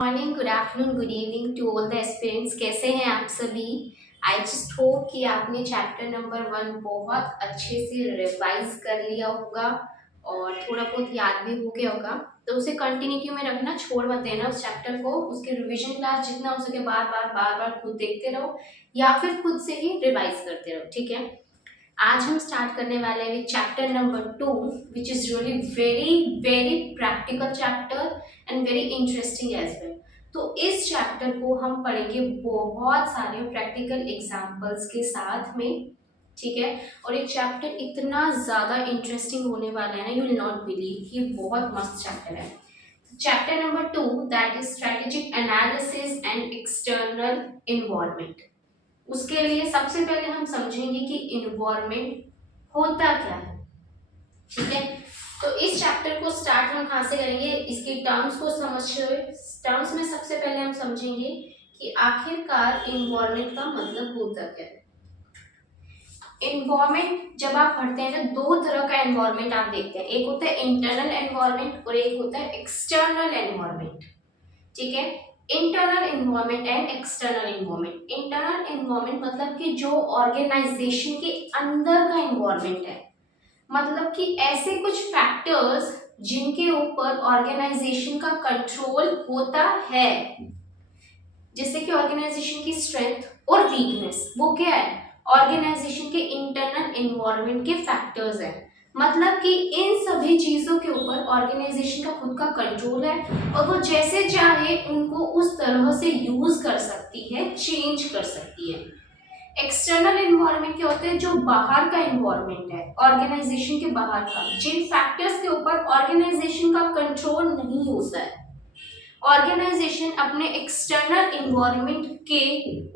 Morning, good afternoon, good evening to all the aspirants. कैसे हैं आप सभी? आई जस्ट होप कि आपने चैप्टर नंबर 1 बहुत अच्छे से रिवाइज कर लिया होगा और थोड़ा बहुत याद भी हो गया होगा। तो उसे कंटिन्यूटी में रखना, छोड़ मत देना उस चैप्टर को। उसके रिवीजन क्लास जितना हो सके बार बार खुद देखते रहो या फिर खुद से ही रिवाइज करते रहो, ठीक है। आज हम स्टार्ट करने वाले हैं chapter number 2, which is really very very practical chapter and very interesting as well. तो इस चैप्टर को हम पढ़ेंगे बहुत सारे प्रैक्टिकल एग्जाम्पल्स के साथ में, ठीक है। और ये चैप्टर इतना ज्यादा इंटरेस्टिंग होने वाला है ना, यू विल नॉट बिलीव, ये बहुत मस्त चैप्टर है। Chapter number 2, that is strategic analysis and external environment. उसके लिए सबसे पहले हम समझेंगे कि इन्वायरमेंट होता क्या है, ठीक है। तो इस चैप्टर को स्टार्ट हम कहाँ से करेंगे, इसकी टर्म्स को समझते हुए। टर्म्स में सबसे पहले हम समझेंगे कि आखिरकार इन्वायरमेंट का मतलब होता क्या है। इन्वायरमेंट जब आप पढ़ते हैं तो दो तरह का इन्वायरमेंट आप देखते हैं, एक होता है इंटरनल एनवायरमेंट और एक होता है एक्सटर्नल एनवायरमेंट, ठीक है। Internal environment and external environment. Internal environment मतलब कि जो ऑर्गेनाइजेशन के अंदर का इन्वायरमेंट है, मतलब कि ऐसे कुछ फैक्टर्स जिनके ऊपर ऑर्गेनाइजेशन का कंट्रोल होता है, जैसे कि ऑर्गेनाइजेशन की स्ट्रेंथ और वीकनेस, वो क्या है, ऑर्गेनाइजेशन के इंटरनल इन्वायरमेंट के फैक्टर्स हैं। मतलब कि इन सभी चीजों के ऊपर ऑर्गेनाइजेशन का खुद का कंट्रोल है और वो जैसे चाहे उनको उस तरह से यूज कर सकती है, चेंज कर सकती है। एक्सटर्नल इन्वायरमेंट क्या होते हैं, जो बाहर का इन्वायरमेंट है, ऑर्गेनाइजेशन के बाहर का, जिन फैक्टर्स के ऊपर ऑर्गेनाइजेशन का कंट्रोल नहीं होता है। ऑर्गेनाइजेशन अपने एक्सटर्नल इन्वायरमेंट के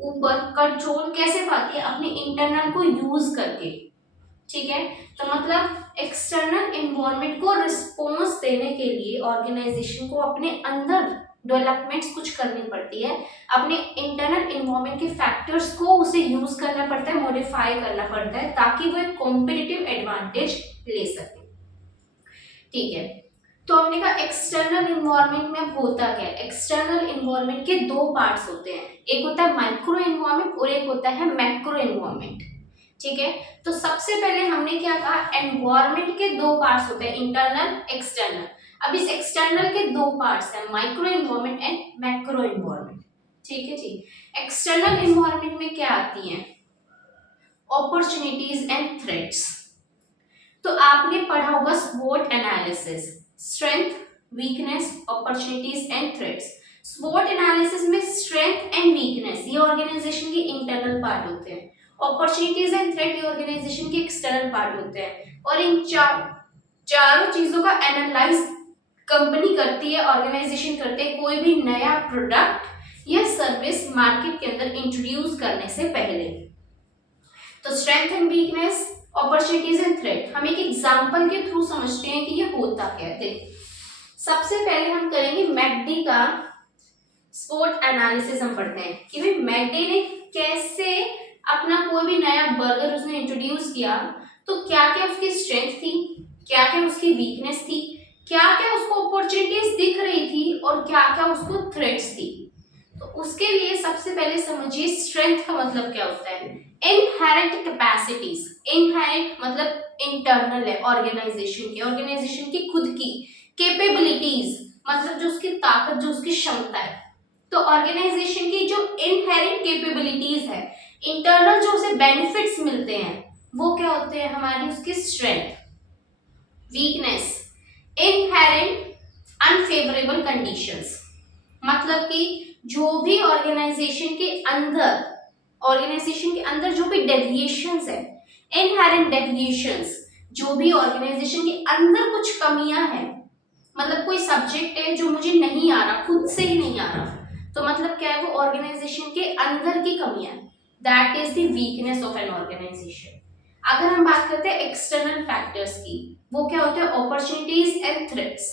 ऊपर कंट्रोल कैसे पाती है, अपने इंटरनल को यूज करके, ठीक है। तो मतलब एक्सटर्नल इन्वायरमेंट को रिस्पॉन्स देने के लिए ऑर्गेनाइजेशन को अपने अंदर डेवलपमेंट्स कुछ करनी पड़ती है, अपने इंटरनल इन्वायरमेंट के फैक्टर्स को उसे यूज करना पड़ता है, मॉडिफाई करना पड़ता है, ताकि वो एक कॉम्पिटिटिव एडवांटेज ले सके, ठीक है। तो हमने कहा एक्सटर्नल इन्वायरमेंट में होता क्या है। एक्सटर्नल इन्वायरमेंट के दो पार्ट्स होते हैं, एक होता है माइक्रो इन्वायरमेंट और एक होता है मैक्रो इन्वायरमेंट, ठीक है। तो सबसे पहले हमने क्या कहा, एनवायरमेंट के दो पार्ट्स होते हैं, इंटरनल एक्सटर्नल। अब इस एक्सटर्नल के दो पार्ट्स हैं, micro environment and macro environment, ठीक है जी। एक्सटर्नल इन्वायरमेंट में क्या आती हैं, अपॉर्चुनिटीज एंड थ्रेट्स। तो आपने पढ़ा होगा स्वॉट analysis, strength, weakness, opportunities and threats. स्वॉट एनालिसिस में स्ट्रेंथ एंड वीकनेस ये ऑर्गेनाइजेशन के इंटरनल पार्ट होते हैं, अपॉर्चुनिटीज एंड थ्रेट ये ऑर्गेनाइजेशन के एक्सटर्नल पार्ट होते हैं। और इन चारों चीजों का एनालाइज कंपनी करती है, ऑर्गेनाइजेशन करते हैं, कोई भी नया प्रोडक्ट या सर्विस मार्केट के अंदर इंट्रोड्यूस करने से पहले। तो strength and weakness, opportunities and threat, हम एक एग्जांपल के थ्रू समझते हैं कि ये होता क्या है। सबसे पहले हम करेंगे मैकडी का स्वॉट एनालिसिस। हम पढ़ते हैं कि भाई मैकडी ने कैसे अपना कोई भी नया बर्गर उसने इंट्रोड्यूस किया, तो क्या क्या उसकी स्ट्रेंथ थी, क्या क्या उसकी वीकनेस थी, क्या क्या उसको अपॉर्चुनिटीज दिख रही थी और क्या क्या उसको थ्रेट्स थी। तो उसके लिए सबसे पहले समझिए स्ट्रेंथ का मतलब क्या होता है, इनहेरेंट कैपेसिटीज। इनहेरेंट मतलब इंटरनल है ऑर्गेनाइजेशन की खुद की कैपेबिलिटीज, मतलब जो उसकी ताकत, जो उसकी क्षमता है। तो ऑर्गेनाइजेशन की जो इनहेरेंट कैपेबिलिटीज है, इंटरनल जो उसे बेनिफिट्स मिलते हैं, वो क्या होते हैं, हमारी उसकी strength. Weakness, inherent unfavourable conditions, मतलब कि जो भी ऑर्गेनाइजेशन के अंदर जो भी डेविएशंस है, इनहेरेंट डेविएशंस, जो भी ऑर्गेनाइजेशन के अंदर कुछ कमियां हैं, मतलब कोई सब्जेक्ट है जो मुझे नहीं आ रहा, खुद से ही नहीं आ रहा, तो मतलब क्या है, वो ऑर्गेनाइजेशन के अंदर की कमियां, that is the weakness of an organisation. अगर हम बात करते हैं एक्सटर्नल फैक्टर्स की, वो क्या होते हैं, अपॉर्चुनिटीज एंड थ्रेट्स।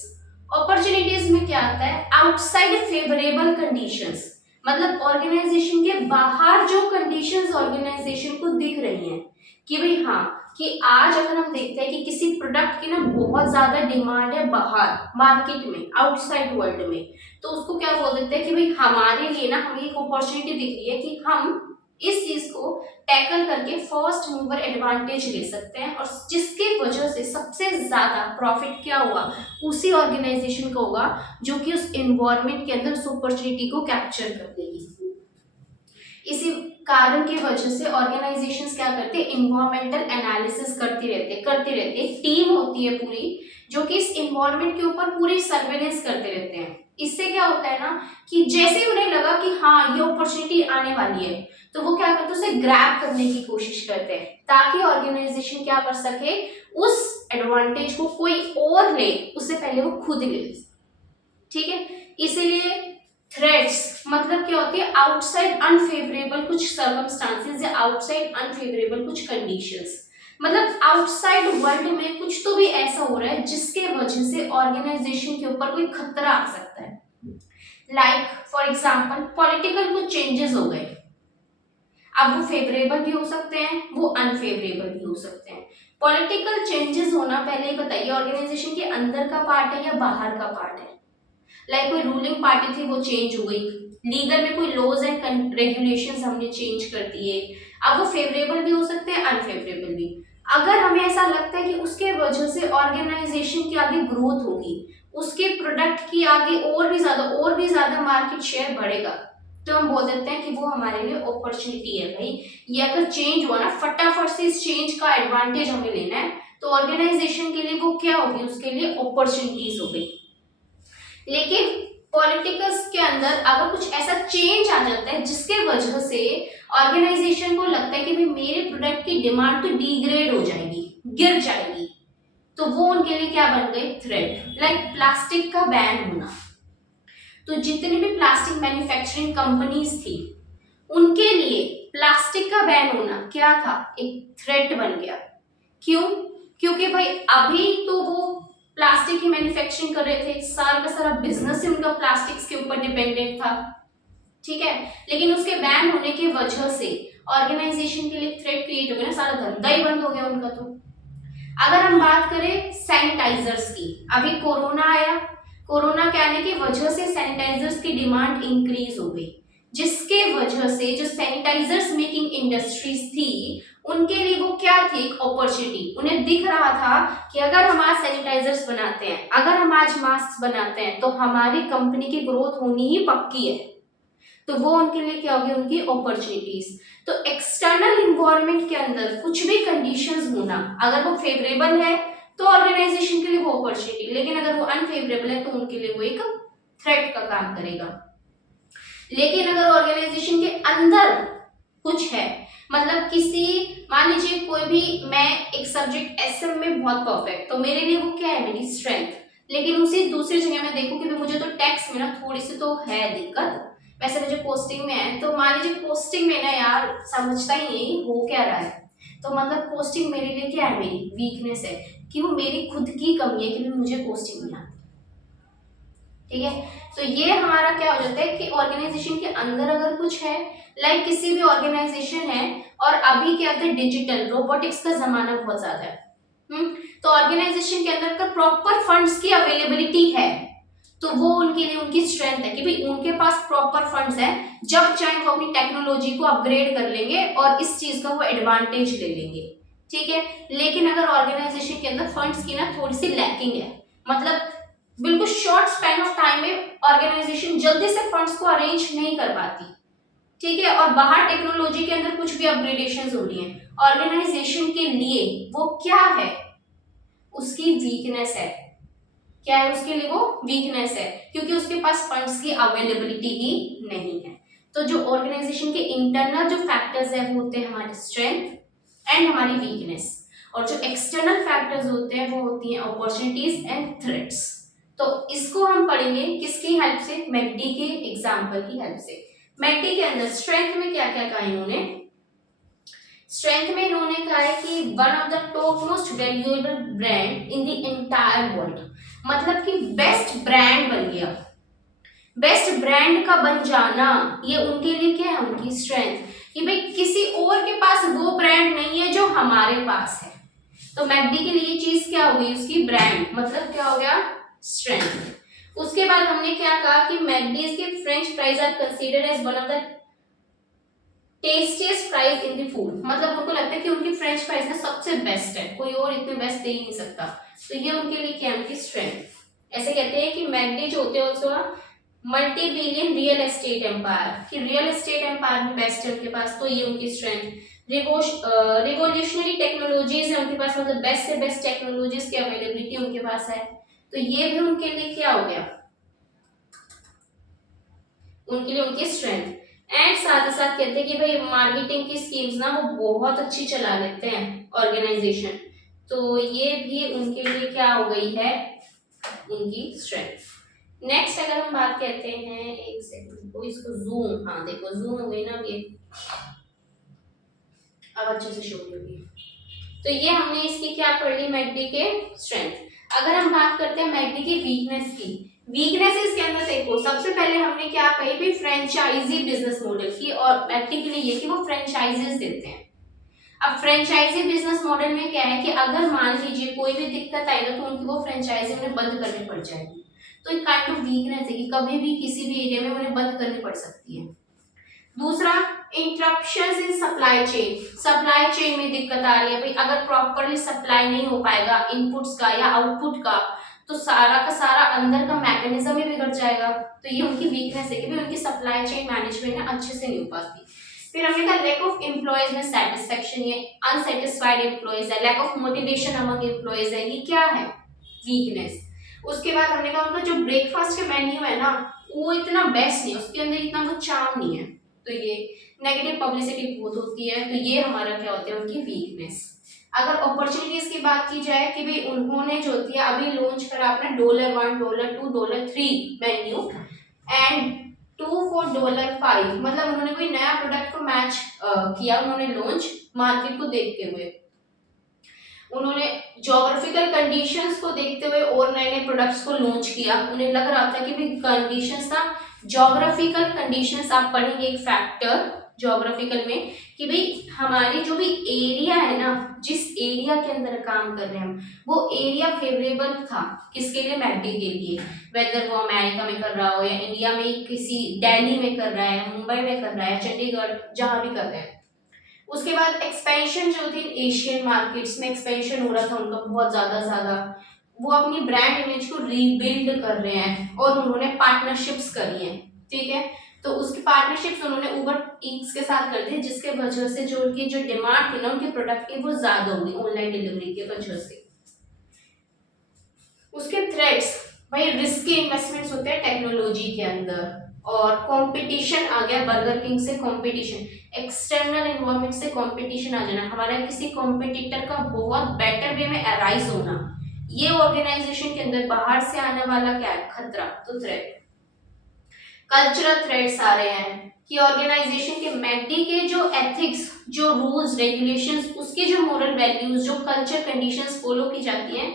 अपॉर्चुनिटीज में क्या आता है, आउटसाइड फेवरेबल कंडीशंस, मतलब ऑर्गेनाइजेशन के बाहर जो कंडीशंस ऑर्गेनाइजेशन को दिख रही हैं कि भाई हाँ कि आज अगर हम देखते हैं कि किसी प्रोडक्ट की ना बहुत ज्यादा डिमांड है बाहर मार्केट में, आउटसाइड वर्ल्ड में, तो उसको क्या बोल देते हैं कि भाई हमारे लिए ना हमें एक अपॉर्चुनिटी दिख रही है कि हम इस चीज को टैकल करके फर्स्ट मूवर एडवांटेज ले सकते हैं, और जिसकी वजह से सबसे ज्यादा प्रॉफिट क्या हुआ उसी ऑर्गेनाइजेशन का होगा जो कि उस एनवायरनमेंट के अंदर उस अपॉर्चुनिटी को कैप्चर कर देगी। इसी कारण की वजह से ऑर्गेनाइजेशंस क्या करते हैं, इन्वायरमेंटल एनालिसिस करती रहती है, टीम होती है पूरी जो कि इस इन्वायरमेंट के ऊपर पूरी सर्वेलेंस करते रहते हैं। इससे क्या होता है ना कि जैसे ही उन्हें लगा कि हाँ ये अपॉर्चुनिटी आने वाली है, तो वो क्या करते हैं, उसे ग्रैब करने की कोशिश करते हैं ताकि ऑर्गेनाइजेशन क्या कर सके, उस एडवांटेज को कोई और ले उससे पहले वो खुद ले। ठीक है, इसीलिए थ्रेट्स मतलब क्या होती है, आउटसाइड अनफेवरेबल कुछ सर्कमस्टांसेस या आउटसाइड अनफेवरेबल कुछ कंडीशंस, मतलब आउटसाइड वर्ल्ड में कुछ तो भी ऐसा हो रहा है जिसके वजह से ऑर्गेनाइजेशन के ऊपर कोई खतरा आ सकता है। लाइक फॉर एग्जांपल पॉलिटिकल कुछ चेंजेस हो गए, अब वो फेवरेबल भी हो सकते हैं, वो अनफेवरेबल भी हो सकते हैं। पॉलिटिकल चेंजेस होना पहले ही बताइए ऑर्गेनाइजेशन के अंदर का पार्ट है या बाहर का पार्ट है। लाइक कोई रूलिंग पार्टी थी वो चेंज हो गई, लीगल में कोई लॉज एंड रेगुलेशंस हमने चेंज कर दिए, अब वो फेवरेबल भी हो सकते हैं अनफेवरेबल भी। अगर हमें ऐसा लगता है कि उसके वजह से ऑर्गेनाइजेशन की आगे ग्रोथ होगी, उसके प्रोडक्ट की आगे और भी ज्यादा मार्केट शेयर बढ़ेगा, तो हम बोल देते हैं कि वो हमारे लिए अपॉर्चुनिटी है। भाई ये अगर चेंज हुआ ना, फटाफट से इस चेंज का एडवांटेज हमें लेना है, तो ऑर्गेनाइजेशन के लिए वो क्या होगी, उसके लिए अपॉर्चुनिटीज हो गई। लेकिन पॉलिटिक्स के अंदर अगर कुछ ऐसा चेंज आ जाता है जिसके वजह से ऑर्गेनाइजेशन को लगता है कि भाई मेरे प्रोडक्ट की डिमांड तो डिग्रेड हो जाएगी, गिर जाएगी, तो वो उनके लिए क्या बन गए, थ्रेट। लाइक प्लास्टिक का बैन होना, तो जितनी भी प्लास्टिक मैन्युफैक्चरिंग कंपनीज थी उनके लिए प्लास्टिक का बैन होना क्या था, एक थ्रेट बन गया। क्यों? क्योंकि भाई अभी तो वो प्लास्टिक की मैन्युफैक्चरिंग कर रहे थे, सारा का सारा बिजनेस ही उनका प्लास्टिक्स के ऊपर डिपेंडेंट था, ठीक है, लेकिन उसके बैन होने की वजह से ऑर्गेनाइजेशन के लिए थ्रेट क्रिएट हो गया ना, सारा धंधा ही बंद हो गया उनका। तो अगर हम बात करें सैनिटाइजर्स की, अभी कोरोना आया, कोरोना के आने की वजह से सैनिटाइजर्स की डिमांड इंक्रीज हो गई, जिसके वजह से जो सैनिटाइजर्स मेकिंग इंडस्ट्रीज थी उनके लिए वो क्या थी, एक अपॉर्चुनिटी। उन्हें दिख रहा था कि अगर हम आज सैनिटाइजर्स बनाते हैं, अगर हम आज मास्क बनाते हैं, तो हमारी कंपनी की ग्रोथ होनी ही पक्की है, तो वो उनके लिए क्या होगी, उनकी अपॉर्चुनिटीज। तो एक्सटर्नल इन्वायरमेंट के अंदर कुछ भी कंडीशंस होना, अगर वो फेवरेबल है तो ऑर्गेनाइजेशन के लिए वो अपॉर्चुनिटी, लेकिन अगर वो अनफेवरेबल है तो उनके लिए वो एक थ्रेट का काम करेगा। लेकिन अगर ऑर्गेनाइजेशन के अंदर कुछ है, मतलब किसी, मान लीजिए कोई भी, मैं एक सब्जेक्ट एसएम में बहुत परफेक्ट, तो मेरे लिए वो क्या है, मेरी स्ट्रेंथ, लेकिन उसी दूसरी जगह मैं देखूं कि मुझे तो टैक्स में ना थोड़ी सी तो है दिक्कत, वैसे मुझे पोस्टिंग में है, तो मान लीजिए पोस्टिंग में ना यार समझता ही नहीं हो क्या रहा है, तो मतलब पोस्टिंग मेरे लिए क्या है, मेरी वीकनेस है, कि वो मेरी खुद की कमी है कि मुझे पोस्टिंग नहीं आती। ठीक है, तो ये हमारा क्या हो जाता है कि ऑर्गेनाइजेशन के अंदर अगर कुछ है, लाइक किसी भी ऑर्गेनाइजेशन है और अभी क्या होता है, डिजिटल रोबोटिक्स का जमाना बहुत ज्यादा है, तो ऑर्गेनाइजेशन के अंदर का प्रॉपर फंड्स की अवेलेबिलिटी है, तो वो उनके लिए उनकी स्ट्रेंथ है कि भाई उनके पास प्रॉपर फंड्स है, जब चाहे वो अपनी टेक्नोलॉजी को अपग्रेड कर लेंगे और इस चीज का वो एडवांटेज ले लेंगे। ठीक है, लेकिन अगर ऑर्गेनाइजेशन के अंदर फंड्स की ना थोड़ी सी लैकिंग है, मतलब बिल्कुल शॉर्ट स्पैन ऑफ टाइम में ऑर्गेनाइजेशन जल्दी से फंड्स को अरेंज नहीं कर पाती, ठीक है, और बाहर टेक्नोलॉजी के अंदर कुछ भी अपग्रेडेशन हो रही है, ऑर्गेनाइजेशन के लिए वो क्या है, उसकी वीकनेस है। क्या है उसके लिए, वो वीकनेस है, क्योंकि उसके पास फंड्स की अवेलेबिलिटी ही नहीं है। तो जो ऑर्गेनाइजेशन के इंटरनल जो फैक्टर्स है वो होते हैं हमारी स्ट्रेंथ एंड हमारी वीकनेस, और जो एक्सटर्नल फैक्टर्स होते हैं वो होती हैं अपॉर्चुनिटीज एंड थ्रेट्स। तो इसको हम पढ़ेंगे किसकी हेल्प से, मैकडी के एग्जाम्पल की हेल्प से। मैकडी के अंदर स्ट्रेंथ में क्या क्या कहा इन्होंने, स्ट्रेंथ में इन्होंने कहा है कि one of the top most valuable brand in the entire world, मतलब कि बेस्ट ब्रांड बन गया, बेस्ट ब्रांड का बन जाना, ये उनके लिए क्या है, उनकी स्ट्रेंथ, कि भाई किसी और के पास वो ब्रांड नहीं है जो हमारे पास है, तो मैकडी के लिए चीज क्या हो गई, उसकी ब्रांड, मतलब क्या हो गया, स्ट्रेंथ। उसके बाद हमने क्या कहा कि मैकडीज के French fries are considered as one of the tastiest fries in the food, मतलब उनको लगता है कि उनकी फ्रेंच फ्राइज ना सबसे बेस्ट है, कोई और इतने बेस्ट दे ही नहीं सकता। तो ये उनके लिए क्या है, उनकी स्ट्रेंथ। ऐसे कहते हैं कि मैकडी जो होते हैं उसको multi billion real estate empire, कि रियल एस्टेट एम्पायर में बेस्ट है उनके पास, तो ये उनकी स्ट्रेंथ। रिवोल्यूशनरी टेक्नोलॉजीज है उनके पास, मतलब बेस्ट से बेस्ट टेक्नोलॉजीज की अवेलेबिलिटी उनके पास है, तो ये भी उनके लिए क्या हो गया, उनके लिए उनकी स्ट्रेंथ। एंड साथ ही साथ कहते हैं कि भाई मार्केटिंग की स्कीम्स ना वो बहुत अच्छी चला लेते हैं ऑर्गेनाइजेशन, तो ये भी उनके लिए क्या हो गई है, उनकी स्ट्रेंथ। नेक्स्ट अगर हम बात करते हैं, एक सेकंड को इसको जूम, हाँ देखो जूम हो गई ना ये, अब अच्छे से शो होगी। तो ये हमने इसकी क्या पढ़ ली, मैकडी के स्ट्रेंथ। अगर हम बात करते हैं मैकडी की वीकनेस की, वीकनेस इसके अंदर देखो, सबसे पहले हमने क्या कही भी, फ्रेंचाइजी बिजनेस मॉडल की, और मैकडी के लिए ये कि वो फ्रेंचाइजीज देते हैं। अब फ्रेंचाइजी बिजनेस मॉडल में क्या है कि अगर मान लीजिए कोई भी दिक्कत आई ना, तो उनकी वो फ्रेंचाइजी उन्हें बंद करनी पड़ जाएगी, तो एक काइंड ऑफ वीकनेस है कि कभी भी किसी भी एरिया में उन्हें बंद करनी पड़ सकती है। दूसरा, इंटरप्शंस इन सप्लाई चेन में दिक्कत आ रही है भाई, अगर प्रॉपरली सप्लाई नहीं हो पाएगा इनपुट्स का या आउटपुट का, तो सारा का सारा अंदर का मैकेनिज्म ही बिगड़ जाएगा, तो ये उनकी वीकनेस है कि भाई उनकी सप्लाई चेन मैनेजमेंट ना अच्छे से नहीं हो पाती। फिर हमने कहा लैक ऑफ एम्प्लॉयज में सेटिस्फेक्शन, ये अनसेटिस्फाइड एम्प्लॉयज है, lack of motivation among employees है, ये क्या है, वीकनेस। उसके बाद हमने कहा उनका जो ब्रेकफास्ट का मेन्यू है ना, वो इतना बेस्ट नहीं है, उसके अंदर इतना वो चार्म नहीं है, तो ये नेगेटिव पब्लिसिटी बहुत होती है, तो ये हमारा क्या होता है, उनकी वीकनेस। अगर अपॉर्चुनिटीज की बात की जाए कि भाई उन्होंने जो होती है अभी लॉन्च करा अपना $1, $2, $3 मेन्यू, एंड 2 for $5, मतलब उन्होंने कोई नया प्रोडक्ट को मैच किया, उन्होंने लॉन्च मार्केट को देखते हुए, उन्होंने ज्योग्राफिकल कंडीशंस को देखते हुए और नए नए प्रोडक्ट्स को लॉन्च किया। उन्हें लग रहा था कि भाई कंडीशंस ना, ज्योग्राफिकल कंडीशंस आप पढ़ेंगे एक फैक्टर ज्योग्राफिकल में, कि भाई हमारी जो भी एरिया है ना, जिस एरिया के अंदर काम कर रहे हैं हम, वो एरिया फेवरेबल था किसके लिए, मैकडी के लिए, वेदर वो अमेरिका में कर रहा हो या इंडिया में किसी दिल्ली में कर रहा है, मुंबई में कर रहा है, चंडीगढ़, जहां भी कर रहे हैं। उसके बाद एक्सपेंशन जो थी एशियन मार्केट्स में एक्सपेंशन हो रहा था उनका बहुत ज्यादा, वो अपनी ब्रांड इमेज को रीबिल्ड कर रहे हैं, और उन्होंने पार्टनरशिप्स करी हैं, ठीक है, तो उसकी पार्टनरशिप्स उन्होंने उबर ईट्स के साथ कर दी, जिसके वजह से जो उनकी जो डिमांड थी ना उनके प्रोडक्ट की, वो ज्यादा हो गई ऑनलाइन डिलीवरी के वजह से। उसके थ्रेड्स, भाई रिस्की इन्वेस्टमेंट्स होते हैं टेक्नोलॉजी के अंदर, और कंपटीशन आ गया, बर्गर किंग से कंपटीशन, एक्सटर्नल एनवायरनमेंट से कंपटीशन आ जाना, हमारा किसी कॉम्पिटिटर का बहुत बेटर वे में अराइज होना, ये ऑर्गेनाइजेशन के अंदर बाहर से आने वाला क्या है, खतरा, तो थ्रेट। कल्चरल थ्रेट्स आ रहे हैं कि ऑर्गेनाइजेशन के मैकडी के जो एथिक्स, जो रूल्स रेगुलेशंस, उसकी जो मोरल वैल्यूज, जो कल्चर कंडीशंस फॉलो की जाती हैं,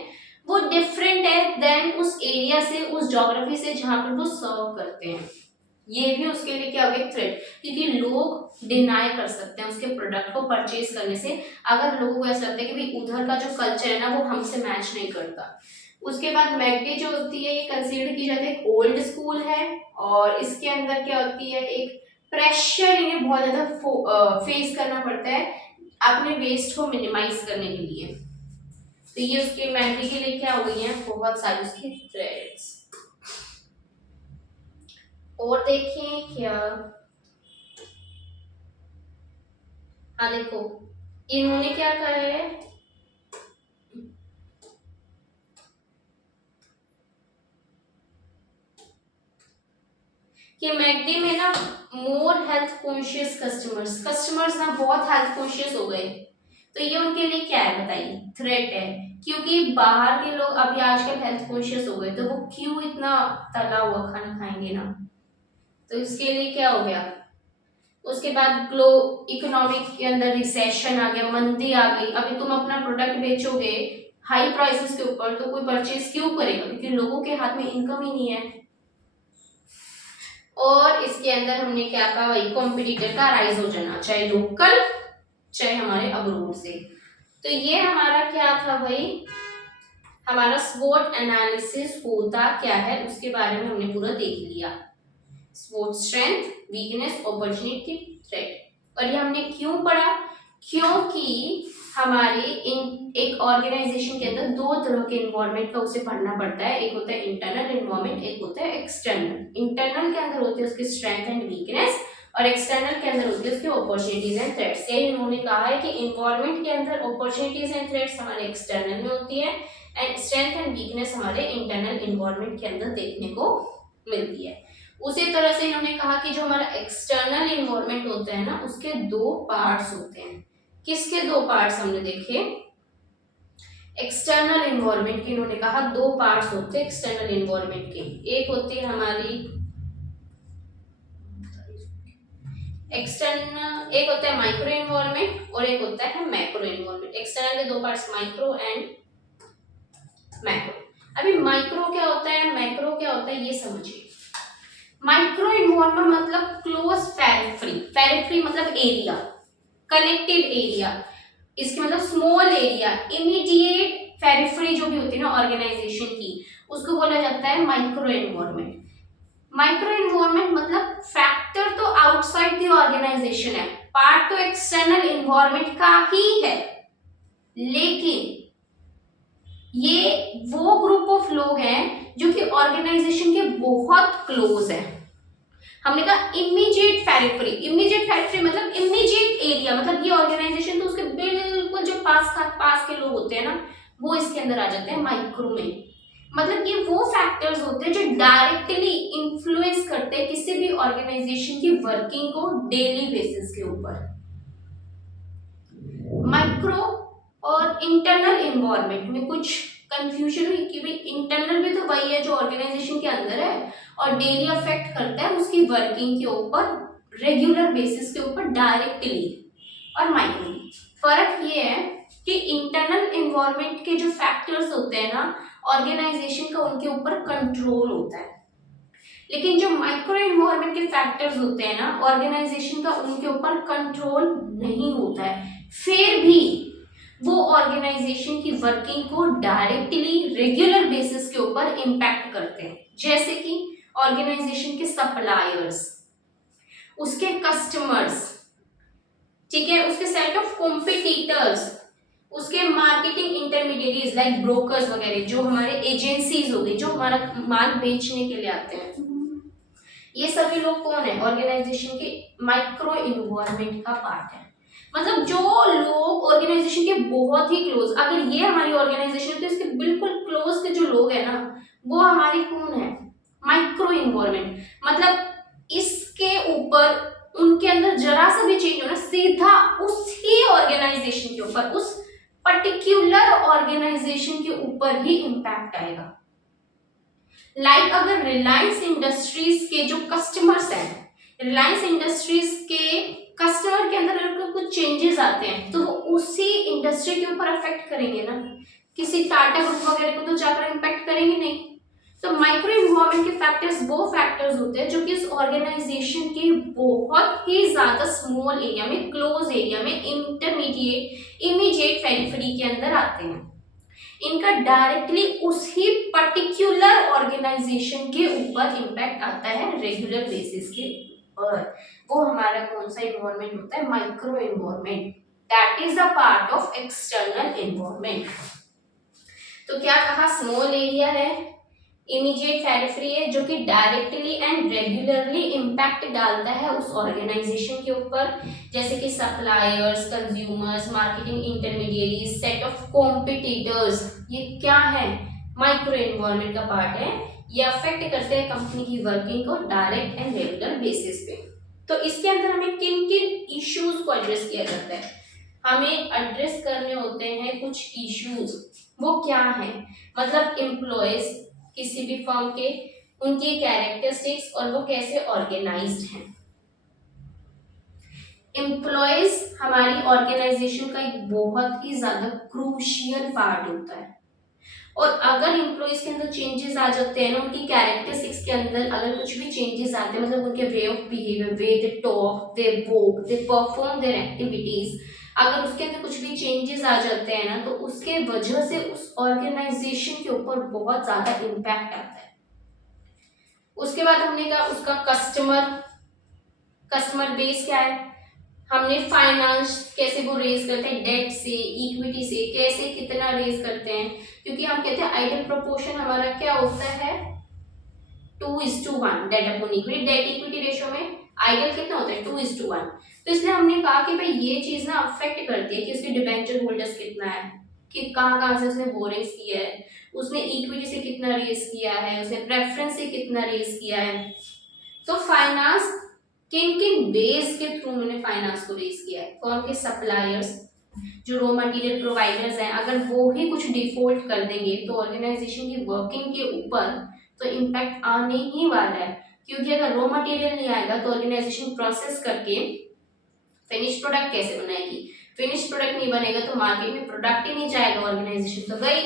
वो डिफरेंट है देन उस एरिया से, उस ज्योग्राफी से जहां पर वो सर्व करते हैं। ये भी उसके लिए क्या हो गया, थ्रेट, क्योंकि लोग डिनाई कर सकते हैं उसके प्रोडक्ट को परचेज करने से, अगर लोगों को ऐसा लगता है कि भाई उधर का जो कल्चर है ना वो हमसे मैच नहीं करता। उसके बाद मैकडी जो होती है ये कंसीडर की जाती है ओल्ड स्कूल है, और इसके अंदर क्या होती है, एक प्रेशर इन्हें बहुत ज्यादा फेस करना पड़ता है अपने वेस्ट को मिनिमाइज करने के लिए, तो ये उसके मैकडी के लिए क्या हो गई है, बहुत सारी उसकी थ्रेड्स। और देखें क्या, हाँ देखो इन्होंने क्या कहा है कि मैकडी में ना मोर हेल्थ कॉन्शियस कस्टमर्स ना बहुत हेल्थ कॉन्शियस हो गए, तो ये उनके लिए क्या है बताइए, थ्रेट है, क्योंकि बाहर के लोग अभी आजकल हेल्थ कॉन्शियस हो गए, तो वो क्यों इतना तला हुआ खाना खाएंगे ना, तो इसके लिए क्या हो गया। उसके बाद ग्लो इकोनॉमिक के अंदर रिसेशन आ गया, मंदी आ गई, अभी तुम अपना प्रोडक्ट बेचोगे हाई प्राइसेस के ऊपर, तो कोई परचेज क्यों करेगा, क्योंकि लोगों के हाथ में इनकम ही नहीं है। और इसके अंदर हमने क्या कहा, वही कॉम्पिटिटर का राइज हो जाना, चाहे लोकल चाहे हमारे अब्रोड से। तो ये हमारा क्या था भाई, हमारा स्वॉट एनालिसिस होता क्या है उसके बारे में हमने पूरा देख लिया। स्वॉट स्ट्रेंथ, वीकनेस, अपॉर्चुनिटी, थ्रेट। और ये हमने क्यों पढ़ा, क्योंकि हमारे इन एक ऑर्गेनाइजेशन के अंदर दो तरह के इन्वायरमेंट का उसे पढ़ना पड़ता है, एक होता है इंटरनल इन्वायरमेंट, एक होता है एक्सटर्नल। इंटरनल के अंदर होते हैं उसके स्ट्रेंथ एंड वीकनेस, और एक्सटर्नल के अंदर होती है उसकी अपॉर्चुनिटीज एंड थ्रेट्स। ये इन्होंने कहा है कि इन्वायरमेंट के अंदर अपॉर्चुनिटीज एंड थ्रेट्स हमारे एक्सटर्नल में होती है, एंड स्ट्रेंथ एंड वीकनेस हमारे इंटरनल इन्वायरमेंट के अंदर देखने को मिलती है। उसी तरह से इन्होंने कहा कि जो हमारा एक्सटर्नल इन्वायरमेंट होता है ना, उसके दो पार्ट्स होते हैं। किसके दो पार्ट्स हमने देखे, एक्सटर्नल इन्वायरमेंट के इन्होंने कहा दो पार्ट्स होते हैं एक्सटर्नल इन्वायरमेंट के। एक होती है हमारी एक्सटर्नल, एक होता है माइक्रो इन्वायरमेंट और एक होता है मैक्रो इन्वायरमेंट। एक्सटर्नल के दो पार्ट्स माइक्रो एंड मैक्रो। अभी माइक्रो क्या होता है, मैक्रो क्या होता है, ये समझिए। माइक्रो इन्वायरमेंट मतलब क्लोज पेरिफेरी, पेरिफेरी मतलब एरिया, कनेक्टेड एरिया, इसके मतलब स्मॉल एरिया, इमीडिएट पेरिफेरी जो भी होती है ना ऑर्गेनाइजेशन की, उसको बोला जाता है माइक्रो इन्वायरमेंट। माइक्रो इन्वायरमेंट मतलब फैक्टर तो आउटसाइड द ऑर्गेनाइजेशन है, पार्ट तो एक्सटर्नल इन्वायरमेंट का ही है, लेकिन ये वो ग्रुप ऑफ लोग हैं जो कि ऑर्गेनाइजेशन के बहुत क्लोज है। हमने कहा इमीडिएट पेरिफेरी, इमीडिएट पेरिफेरी मतलब इमीडिएट एरिया, मतलब ये ऑर्गेनाइजेशन तो उसके बिल्कुल जो पास के लोग होते हैं ना, वो इसके अंदर आ जाते हैं माइक्रो में। मतलब ये वो फैक्टर्स होते हैं जो डायरेक्टली इन्फ्लुएंस करते हैं किसी भी ऑर्गेनाइजेशन की वर्किंग को डेली बेसिस के ऊपर। माइक्रो और इंटरनल इन्वायरमेंट में कुछ कंफ्यूजन हुई कि भाई इंटरनल भी तो वही है जो ऑर्गेनाइजेशन के अंदर है और डेली अफेक्ट करता है उसकी वर्किंग के ऊपर, रेगुलर बेसिस के ऊपर डायरेक्टली, और माइक्रो में फर्क ये है कि इंटरनल इन्वायरमेंट के जो फैक्टर्स होते हैं ना ऑर्गेनाइजेशन का, उनके ऊपर कंट्रोल होता है, लेकिन जो माइक्रो इन्वायरमेंट के फैक्टर्स होते हैं ना ऑर्गेनाइजेशन का, उनके ऊपर कंट्रोल नहीं होता है, फिर भी वो ऑर्गेनाइजेशन की वर्किंग को डायरेक्टली रेगुलर बेसिस के ऊपर इंपैक्ट करते हैं। जैसे कि ऑर्गेनाइजेशन के सप्लायर्स, उसके कस्टमर्स, ठीक है, उसके सेट ऑफ कॉम्पिटिटर्स, उसके मार्केटिंग इंटरमीडिएरीज लाइक ब्रोकर्स वगैरह, जो हमारे एजेंसीज हो गई जो हमारा माल बेचने के लिए आते हैं, ये सभी लोग कौन है, ऑर्गेनाइजेशन के माइक्रो इन्वायरमेंट का पार्ट है। मतलब जो लोग ऑर्गेनाइजेशन के बहुत ही क्लोज, अगर ये हमारी ऑर्गेनाइजेशन है तो इसके बिल्कुल क्लोज के जो लोग हैं ना, वो हमारी कौन है, माइक्रो इन्वायरमेंट। मतलब इसके ऊपर उनके अंदर जरा सा भी चेंज हो ना, सीधा उसी ऑर्गेनाइजेशन के ऊपर, उस पर्टिकुलर ऑर्गेनाइजेशन के ऊपर ही इंपैक्ट आएगा। लाइक अगर रिलायंस इंडस्ट्रीज के जो कस्टमर्स हैं, रिलायंस इंडस्ट्रीज के कस्टमर के अंदर अगर कुछ चेंजेस आते हैं तो वो उसी इंडस्ट्री के ऊपर अफेक्ट करेंगे ना, किसी टाटा ग्रुप वगैरह को तो जाकर इम्पैक्ट करेंगे नहीं। तो माइक्रो इन्वायरमेंट के फैक्टर्स वो फैक्टर्स होते हैं जो कि इस ऑर्गेनाइजेशन के बहुत ही ज्यादा स्मॉल एरिया में, क्लोज एरिया में, इंटरमीडिएट, इमीडिएट पेरिफेरी के अंदर आते हैं। इनका डायरेक्टली उसी पर्टिकुलर ऑर्गेनाइजेशन के ऊपर इंपैक्ट आता है रेगुलर बेसिस के ऊपर। वो हमारा कौन सा इन्वायरमेंट होता है, micro environment, that is a part of external environment. तो क्या कहा, स्मॉल एरिया है, इमीडिएट पेरिफेरी है, जो कि डायरेक्टली एंड रेगुलरली इंपैक्ट डालता है उस ऑर्गेनाइजेशन के ऊपर, जैसे कि suppliers, consumers, marketing intermediaries, set of competitors, ये क्या है, माइक्रो इन्वायरमेंट का पार्ट है। ये अफेक्ट करते हैं कंपनी की वर्किंग को डायरेक्ट एंड रेगुलर बेसिस पे। तो इसके अंदर हमें किन किन इश्यूज को एड्रेस किया जाता है, हमें एड्रेस करने होते हैं कुछ इश्यूज। वो क्या है, मतलब एम्प्लॉयज किसी भी फर्म के, उनके कैरेक्टरिस्टिक्स और वो कैसे ऑर्गेनाइज्ड हैं। एम्प्लॉयज हमारी ऑर्गेनाइजेशन का एक बहुत ही ज्यादा क्रूशियल पार्ट होता है, और अगर एम्प्लॉयज के अंदर चेंजेस आ जाते हैं ना, उनकी कैरेक्टरिस्टिक्स के अंदर अगर कुछ भी चेंजेस आते हैं, मतलब उनके way of behaviour, way they talk, they walk, they perform their activities, अगर उसके अंदर कुछ भी चेंजेस आ जाते हैं ना, तो उसके वजह से उस ऑर्गेनाइजेशन के ऊपर बहुत ज्यादा इम्पैक्ट आता है। उसके बाद हमने कहा उसका कस्टमर बेस क्या है, हमने फाइनेंस कैसे वो रेज करते हैं, डेट से, इक्विटी से, कैसे कितना रेज करते हैं, क्योंकि हम कहते हैं आइडियल प्रोपोर्शन हमारा क्या होता है 2:1 debt upon equity. Debt equity ratio में आइडियल कितना होता है 2:1। तो इसलिए हमने कहा कि भाई ये चीज ना अफेक्ट करती है कि उसके डिबेंचर होल्डर्स कितना है, कि कहाँ कहाँ से उसने बोरिंग्स किया है, उसने इक्विटी से कितना रेज किया है, उसने प्रेफरेंस से कितना रेज किया है। तो फाइनेंस किन किन बेस के थ्रू उन्होंने फाइनेंस को रेज किया है, कौन के सप्लायर्स, जो रॉ मटेरियल प्रोवाइडर्स हैं, अगर वो ही कुछ डिफॉल्ट कर देंगे तो ऑर्गेनाइजेशन की वर्किंग के ऊपर तो इम्पैक्ट आने ही वाला है। क्योंकि अगर रॉ मटेरियल नहीं आएगा तो ऑर्गेनाइजेशन प्रोसेस करके फिनिश प्रोडक्ट कैसे बनाएगी, फिनिश प्रोडक्ट नहीं बनेगा तो मार्केट में प्रोडक्ट ही नहीं जाएगा, ऑर्गेनाइजेशन तो गई।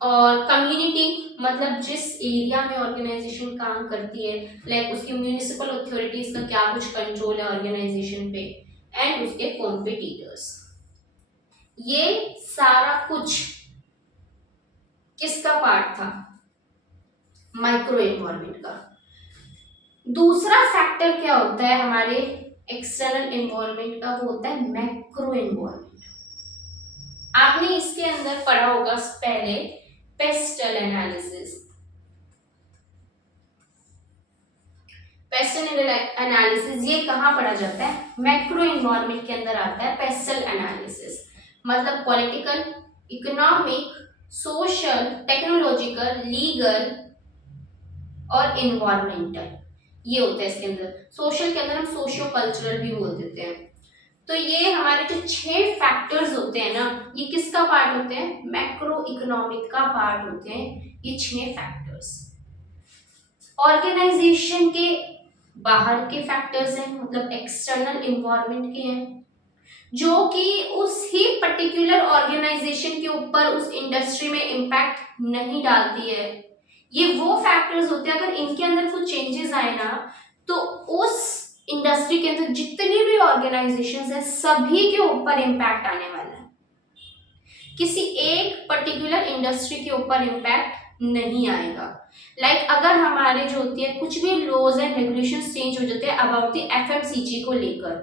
और कम्युनिटी मतलब जिस एरिया में ऑर्गेनाइजेशन काम करती है, लाइक उसकी म्यूनिसिपल अथॉरिटीज का क्या कुछ कंट्रोल है ऑर्गेनाइजेशन पे, एंड उसके कॉम्पिटिटर्स। ये सारा कुछ किसका पार्ट था, माइक्रो एनवायरनमेंट का। दूसरा फैक्टर क्या होता है हमारे एक्सटर्नल एनवायरनमेंट का, वो होता है मैक्रो एनवायरनमेंट। आपने इसके अंदर पढ़ा होगा पहले पेस्टल एनालिसिस। पेस्टल एनालिसिस ये कहाँ पढ़ा जाता है, मैक्रो एनवायरनमेंट के अंदर आता है पेस्टल एनालिसिस। मतलब political, economic, social, technological, legal और इन्वायरमेंटल, ये होता है इसके अंदर। सोशल के अंदर हम सोशियो कल्चरल भी बोल देते हैं। तो ये हमारे जो 6 फैक्टर्स होते हैं ना, ये किसका पार्ट होते हैं, मैक्रो इकोनॉमिक का पार्ट होते हैं ये 6 फैक्टर्स। ऑर्गेनाइजेशन के बाहर के फैक्टर्स हैं, मतलब एक्सटर्नल इन्वायरमेंट के हैं, जो कि उस ही पर्टिकुलर ऑर्गेनाइजेशन के ऊपर उस इंडस्ट्री में इम्पैक्ट नहीं डालती है। ये वो फैक्टर्स होते हैं, अगर इनके अंदर कुछ चेंजेस आए ना तो उस इंडस्ट्री के अंदर जितनी भी ऑर्गेनाइजेशंस है सभी के ऊपर इम्पैक्ट आने वाला है, किसी एक पर्टिकुलर इंडस्ट्री के ऊपर इम्पैक्ट नहीं आएगा। लाइक अगर हमारे जो होती है कुछ भी लॉज एंड रेगुलेशंस चेंज हो जाते हैं अबाउट द एफएमसीजी को लेकर,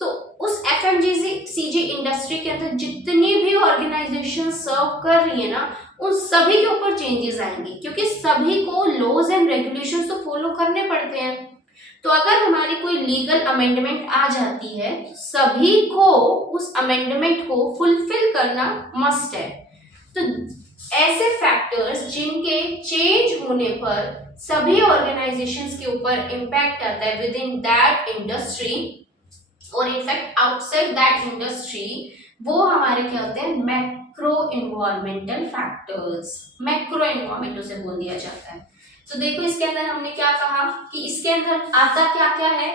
तो उस एफएमसीजी इंडस्ट्री के अंदर जितनी भी ऑर्गेनाइजेशन सर्व कर रही है ना, उन सभी के ऊपर चेंजेस आएंगे, क्योंकि सभी को लॉज एंड रेगुलेशंस तो फॉलो करने पड़ते हैं। तो अगर हमारी कोई लीगल अमेंडमेंट आ जाती है, सभी को उस अमेंडमेंट को फुलफिल करना मस्ट है। तो ऐसे फैक्टर्स जिनके चेंज होने पर सभी ऑर्गेनाइजेशंस के ऊपर इम्पैक्ट आता है विद इन दैट इंडस्ट्री और इनफैक्ट आउटसाइड दैट इंडस्ट्री, वो हमारे क्या होते हैं, macro environmental factors. Macro environment उसे बोल दिया जाता है। तो देखो इसके अंदर हमने क्या कहा कि इसके अंदर आता क्या क्या है,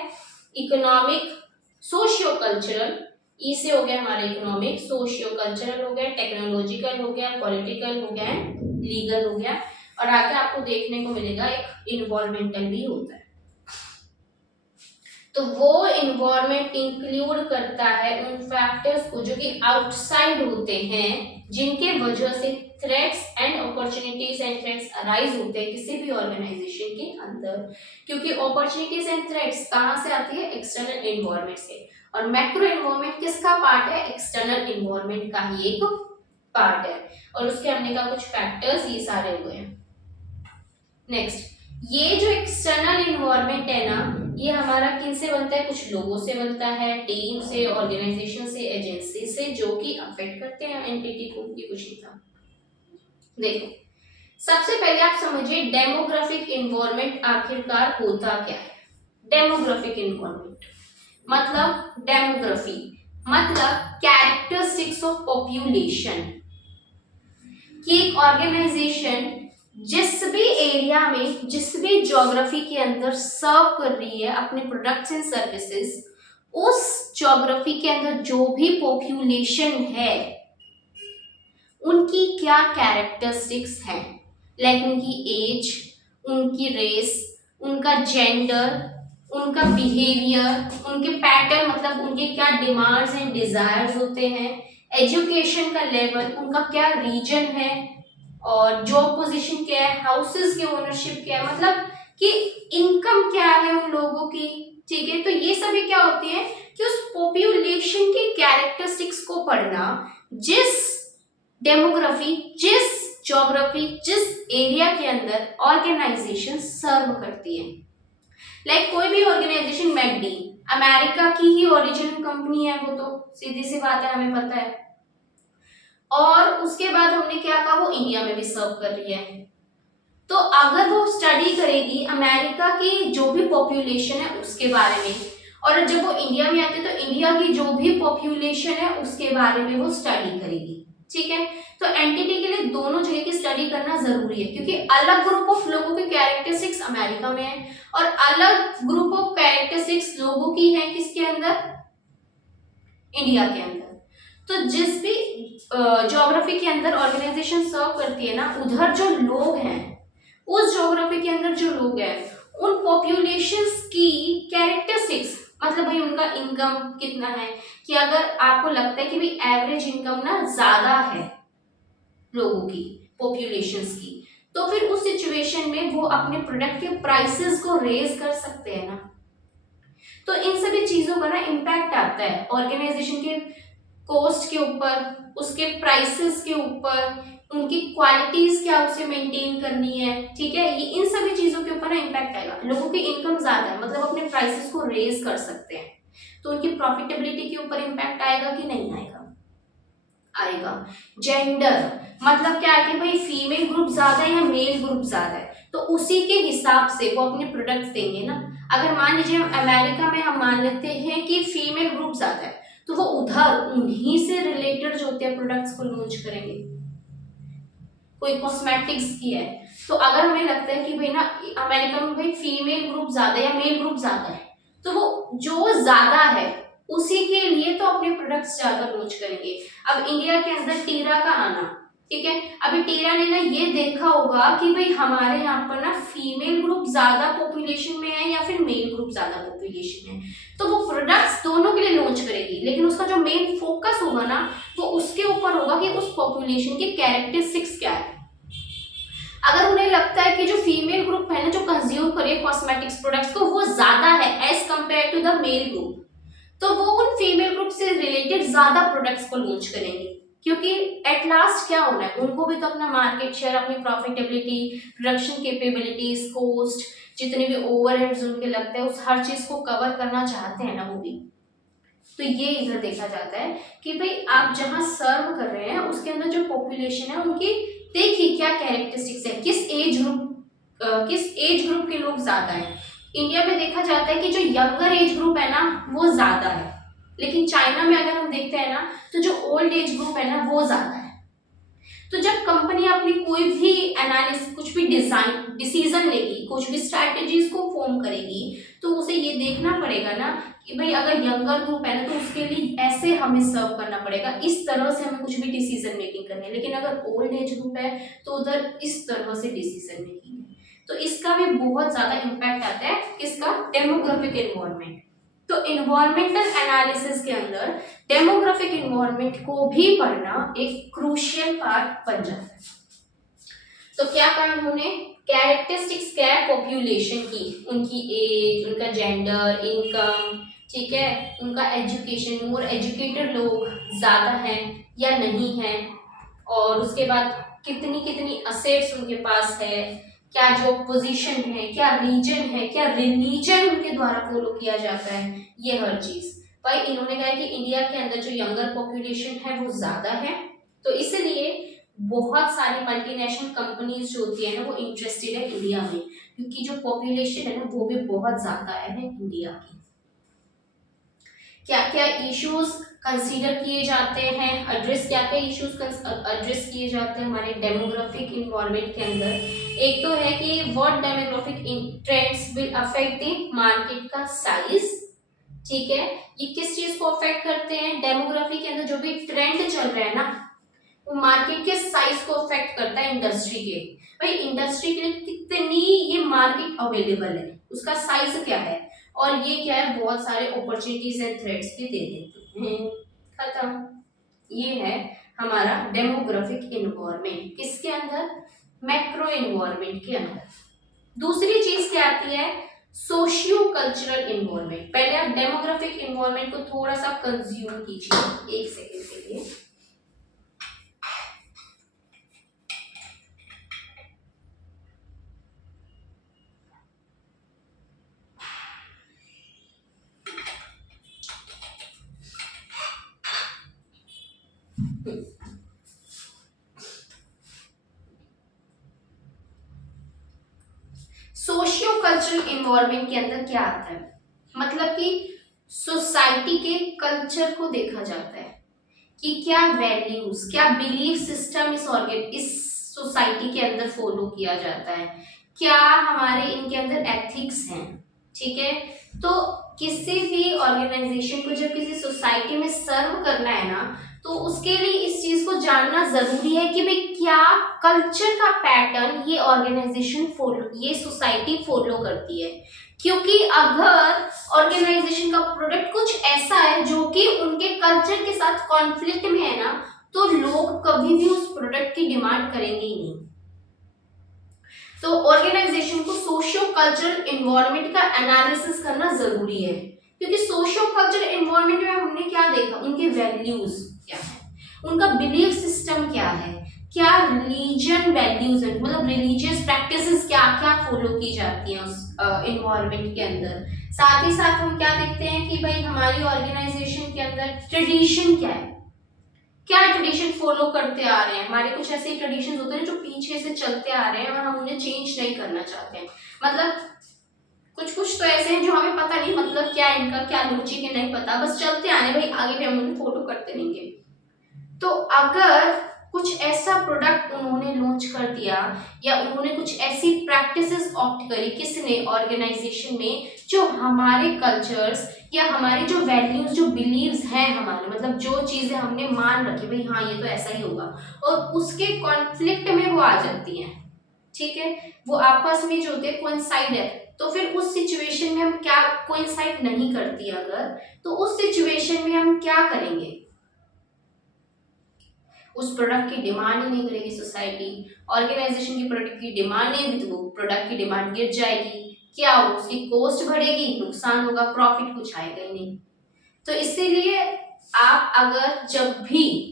इकोनॉमिक, सोशियो कल्चरल, ई से हो गया हमारे इकोनॉमिक, सोशियो कल्चरल हो गया, टेक्नोलॉजिकल हो गया, पॉलिटिकल हो गया, लीगल हो गया, और आगे आपको देखने को मिलेगा एक इन्वायरमेंटल भी होता है। तो वो इन्वायरमेंट इंक्लूड करता है उन फैक्टर्स को जो कि आउटसाइड होते हैं, जिनके वजह से threats and opportunities and threats arise होते हैं किसी भी ऑर्गेनाइजेशन के अंदर। क्योंकि अपॉर्चुनिटीज एंड थ्रेट्स कहाँ से आती है, एक्सटर्नल एनवायरनमेंट से, और मैक्रो एनवायरनमेंट किसका पार्ट है, एक्सटर्नल एनवायरनमेंट का ही एक पार्ट है। और उसके हमने कहा कुछ फैक्टर्स ये सारे हुए हैं। नेक्स्ट, ये जो एक्सटर्नल इन्वायरमेंट है ना, ये हमारा किन से बनता है, कुछ लोगों से बनता है, टीम से, ऑर्गेनाइजेशन से, एजेंसी से, जो कि अफेक्ट करते हैं एंटिटी को। ये कुछ नहीं था। देखो सबसे पहले आप समझिए डेमोग्राफिक इन्वायरमेंट आखिरकार होता क्या है। डेमोग्राफिक इन्वायरमेंट मतलब, डेमोग्राफी मतलब कैरेक्टरिस्टिक्स ऑफ पॉपुलेशन, कि एक ऑर्गेनाइजेशन जिस भी एरिया में, जिस भी ज्योग्राफी के अंदर सर्व कर रही है अपने प्रोडक्ट्स एंड सर्विसेज, उस ज्योग्राफी के अंदर जो भी पॉपुलेशन है उनकी क्या कैरेक्टरिस्टिक्स हैं, लाइक उनकी एज, उनकी रेस, उनका जेंडर, उनका बिहेवियर, उनके पैटर्न, मतलब उनके क्या डिमांड्स एंड डिजायर्स होते हैं, एजुकेशन का लेवल, उनका क्या रीजन है, और जॉब पोजीशन क्या है, हाउसेस की ओनरशिप क्या है, मतलब कि इनकम क्या है उन लोगों की। ठीक है, तो ये सभी क्या होती है कि उस पॉपुलेशन के कैरेक्टरिस्टिक्स को पढ़ना, जिस डेमोग्राफी, जिस ज्योग्राफी, जिस एरिया के अंदर ऑर्गेनाइजेशन सर्व करती है। लाइक कोई भी ऑर्गेनाइजेशन, मैकडी अमेरिका की ही ओरिजिनल कंपनी है, वो तो सीधी सी बात है, हमें पता है। और उसके बाद हमने क्या कहा, वो इंडिया में भी सर्व कर रही है। तो अगर वो स्टडी करेगी अमेरिका की जो भी पॉपुलेशन है उसके बारे में, और जब वो इंडिया में आते तो इंडिया की जो भी पॉपुलेशन है उसके बारे में वो स्टडी करेगी। ठीक है, तो एंटिटी के लिए दोनों जगह की स्टडी करना जरूरी है, क्योंकि अलग ग्रुप ऑफ लोगों की कैरेक्टरिस्टिक्स अमेरिका में है और अलग ग्रुप ऑफ कैरेक्टरिस्टिक्स लोगों की है किसके अंदर, इंडिया के अंदर। तो जिस भी ज्योग्राफी के अंदर ऑर्गेनाइजेशन सर्व करती है ना, उधर जो लोग हैं, उस ज्योग्राफी के अंदर जो लोग हैं, उन पॉपुलेशंस की कैरेक्टरिस्टिक्स, मतलब भाई उनका इनकम कितना है, कि अगर आपको लगता है कि भाई एवरेज इनकम ना ज्यादा है लोगों की, पॉपुलेशंस की, तो फिर उस सिचुएशन में वो अपने प्रोडक्ट के प्राइसेस को रेज कर सकते हैं ना। तो इन सभी चीजों का ना इम्पैक्ट आता है ऑर्गेनाइजेशन के कॉस्ट के ऊपर, उसके प्राइसेस के ऊपर, उनकी क्वालिटीज क्या उसे मेंटेन करनी है। ठीक है, ये इन सभी चीजों के ऊपर ना इम्पैक्ट आएगा। लोगों की इनकम ज्यादा है, मतलब अपने प्राइसेस को रेज कर सकते हैं, तो उनकी प्रॉफिटेबिलिटी के ऊपर इम्पैक्ट आएगा कि नहीं आएगा, आएगा। जेंडर, मतलब क्या है कि भाई फीमेल ग्रुप ज्यादा है या मेल ग्रुप ज्यादा है, तो उसी के हिसाब से वो अपने प्रोडक्ट्स देंगे ना। अगर मान लीजिए अमेरिका में हम मान लेते हैं कि फीमेल ग्रुप ज्यादा है, तो वो उधर उन्हीं से रिलेटेड जो होते हैं प्रोडक्ट्स को लॉन्च करेंगे। कोई कॉस्मेटिक्स की है, तो अगर हमें लगता है कि भाई ना अमेरिका में भाई फीमेल ग्रुप ज्यादा है या मेल ग्रुप ज्यादा है, तो वो जो ज्यादा है उसी के लिए तो अपने प्रोडक्ट्स ज्यादा लॉन्च करेंगे। अब इंडिया के अंदर टीरा का आना, ठीक है, अभी टीरा ने ना ये देखा होगा कि भाई हमारे यहाँ पर ना फीमेल ग्रुप ज्यादा पॉपुलेशन में है या फिर मेल ग्रुप ज्यादा पॉपुलेशन में है, तो वो प्रोडक्ट्स दोनों के लिए लॉन्च करेगी, लेकिन उसका जो मेन फोकस होगा ना वो उसके ऊपर होगा कि उस पॉपुलेशन की कैरेक्टरिस्टिक्स क्या है। अगर उन्हें लगता है कि जो फीमेल ग्रुप है ना, जो कंज्यूम करे कॉस्मेटिक्स प्रोडक्ट्स को, वो ज्यादा है as compare to the male group, तो वो उन फीमेल ग्रुप से रिलेटेड ज्यादा प्रोडक्ट्स को लॉन्च करेंगे, क्योंकि एट लास्ट क्या होना है, उनको भी तो अपना मार्केट शेयर, अपनी प्रॉफिटेबिलिटी, प्रोडक्शन कैपेबिलिटीज, कॉस्ट, जितने भी ओवरहेड्स उनके लगते हैं, उस हर चीज को कवर करना चाहते हैं ना वो भी। तो ये इधर देखा जाता है कि भाई आप जहां सर्व कर रहे हैं उसके अंदर जो पॉपुलेशन है उनकी देखिए क्या कैरेक्टरिस्टिक्स है, किस एज ग्रुप के लोग ज्यादा हैं। इंडिया में देखा जाता है कि जो यंगर एज ग्रुप है ना वो ज्यादा है, लेकिन चाइना में अगर हम देखते हैं ना तो जो ओल्ड एज ग्रुप है ना वो ज्यादा है। तो जब कंपनी अपनी कोई भी एनालिसिस, कुछ भी डिजाइन डिसीजन लेगी, कुछ भी स्ट्रैटेजीज को फॉर्म करेगी, तो उसे ये देखना पड़ेगा ना कि भाई अगर यंगर ग्रुप है ना तो उसके लिए ऐसे हमें सर्व करना पड़ेगा, इस तरह से हमें कुछ भी डिसीजन मेकिंग करनी है, लेकिन अगर ओल्ड एज ग्रुप है तो उधर इस तरह से डिसीजन मेकिंग है। तो इसका भी बहुत ज्यादा इम्पैक्ट आता है, किसका, डेमोग्राफिक एनवायरनमेंट। तो इन्वायरमेंटल एनालिसिस के अंदर डेमोग्राफिक इन्वायरमेंट को भी पढ़ना एक क्रूशियल पार्ट बन जाता है। तो क्या कहा उन्होंने, कैरेक्टरिस्टिक्स क्या है पॉपुलेशन की, उनकी एज, उनका जेंडर, इनकम, ठीक है, उनका एजुकेशन, मोर एजुकेटेड लोग ज्यादा हैं या नहीं है, और उसके बाद कितनी कितनी असेट्स उनके पास है, क्या जो पोजीशन है, क्या रीजन है, क्या रिलीजन उनके द्वारा फॉलो किया जाता है, ये हर चीज। भाई इन्होंने कहा कि इंडिया के अंदर जो यंगर पॉपुलेशन है वो ज्यादा है, तो इसलिए बहुत सारी मल्टीनेशनल कंपनीज जो होती है ना वो इंटरेस्टेड है इंडिया में, क्योंकि जो पॉपुलेशन है ना वो भी बहुत ज्यादा है इंडिया की। क्या क्या इश्यूज कंसीडर किए जाते हैं, एड्रेस, क्या क्या इश्यूज एड्रेस किए जाते हैं हमारे डेमोग्राफिक इन्वायरमेंट के अंदर। एक तो है कि what demographic trends will affect the market का साइज, ठीक है, ये किस चीज को अफेक्ट करते हैं, डेमोग्राफी के अंदर जो भी ट्रेंड चल रहा है ना वो मार्केट के साइज को अफेक्ट करता है, इंडस्ट्री के। भाई इंडस्ट्री के लिए कितनी ये मार्केट अवेलेबल है, उसका साइज क्या है, और ये क्या है, बहुत सारे अपॉर्चुनिटीज एंड थ्रेट्स भी दे देती हैं। खत्म। ये है हमारा डेमोग्राफिक इन्वायरमेंट, किसके अंदर, मैक्रो इन्वायरमेंट के अंदर। दूसरी चीज क्या आती है, सोशियो कल्चरल इन्वायरमेंट। पहले आप डेमोग्राफिक इन्वायरमेंट को थोड़ा सा कंज्यूम कीजिए, एक सेकेंड के लिए। सोशियो कल्चरल इन्वायरमेंट के अंदर क्या आता है, मतलब कि सोसाइटी के कल्चर को देखा जाता है कि क्या वैल्यूज, क्या बिलीफ सिस्टम इस सोसाइटी के अंदर फॉलो किया जाता है, क्या हमारे इनके अंदर एथिक्स हैं। ठीक है, तो किसी भी ऑर्गेनाइजेशन को जब किसी सोसाइटी में सर्व करना है ना, तो उसके लिए इस चीज को जानना जरूरी है कि भाई क्या कल्चर का पैटर्न ये ऑर्गेनाइजेशन फॉलो, ये सोसाइटी फॉलो करती है। क्योंकि अगर ऑर्गेनाइजेशन का प्रोडक्ट कुछ ऐसा है जो कि उनके कल्चर के साथ कॉन्फ्लिक्ट में है ना, तो लोग कभी भी उस प्रोडक्ट की डिमांड करेंगे ही नहीं। तो ऑर्गेनाइजेशन को सोशियो कल्चरल इन्वायरमेंट का एनालिसिस करना जरूरी है, क्योंकि सोशियो कल्चरल इन्वायरमेंट में हमने क्या देखा, उनके वैल्यूज क्या है, उनका बिलीफ सिस्टम क्या है, क्या रिलीजन वैल्यूज है, मतलब रिलीजियस प्रैक्टिसेस क्या क्या फॉलो की जाती हैं उस इन्वायरमेंट के अंदर। साथ ही साथ हम क्या देखते हैं कि भाई हमारी ऑर्गेनाइजेशन के अंदर ट्रेडिशन क्या है, क्या ट्रेडिशन फॉलो करते आ रहे हैं। हमारे कुछ ऐसे ट्रेडिशन होते हैं जो पीछे से चलते आ रहे हैं और हम उन्हें चेंज नहीं करना चाहते हैं। मतलब कुछ कुछ तो ऐसे हैं जो हमें पता नहीं, मतलब क्या इनका क्या लॉजिक है नहीं पता, बस चलते आ रहे हैं, भाई आगे भी हम उन्हें फॉलो करते रहेंगे। तो अगर कुछ ऐसा प्रोडक्ट उन्होंने लॉन्च कर दिया या उन्होंने कुछ ऐसी प्रैक्टिसेस ऑप्ट करी किसने, ऑर्गेनाइजेशन में, जो हमारे कल्चर्स या हमारे जो वैल्यूज जो बिलीव्स हैं हमारे, मतलब जो चीजें हमने मान रखी भाई हाँ ये तो ऐसा ही होगा, और उसके कॉन्फ्लिक्ट में वो आ जाती हैं। ठीक है, वो आपस में जो होते हैं कोइंसाइड है, तो फिर उस सिचुएशन में हम क्या, कोइंसाइड नहीं करती अगर, तो उस सिचुएशन में हम क्या करेंगे, उस प्रोडक्ट की डिमांड ही नहीं करेगी सोसाइटी। ऑर्गेनाइजेशन की प्रोडक्ट की डिमांड नहीं होगी तो वो प्रोडक्ट की डिमांड गिर जाएगी, क्या हो, उसकी कॉस्ट बढ़ेगी, नुकसान होगा, प्रॉफिट कुछ आएगा ही नहीं। तो इसीलिए आप अगर जब भी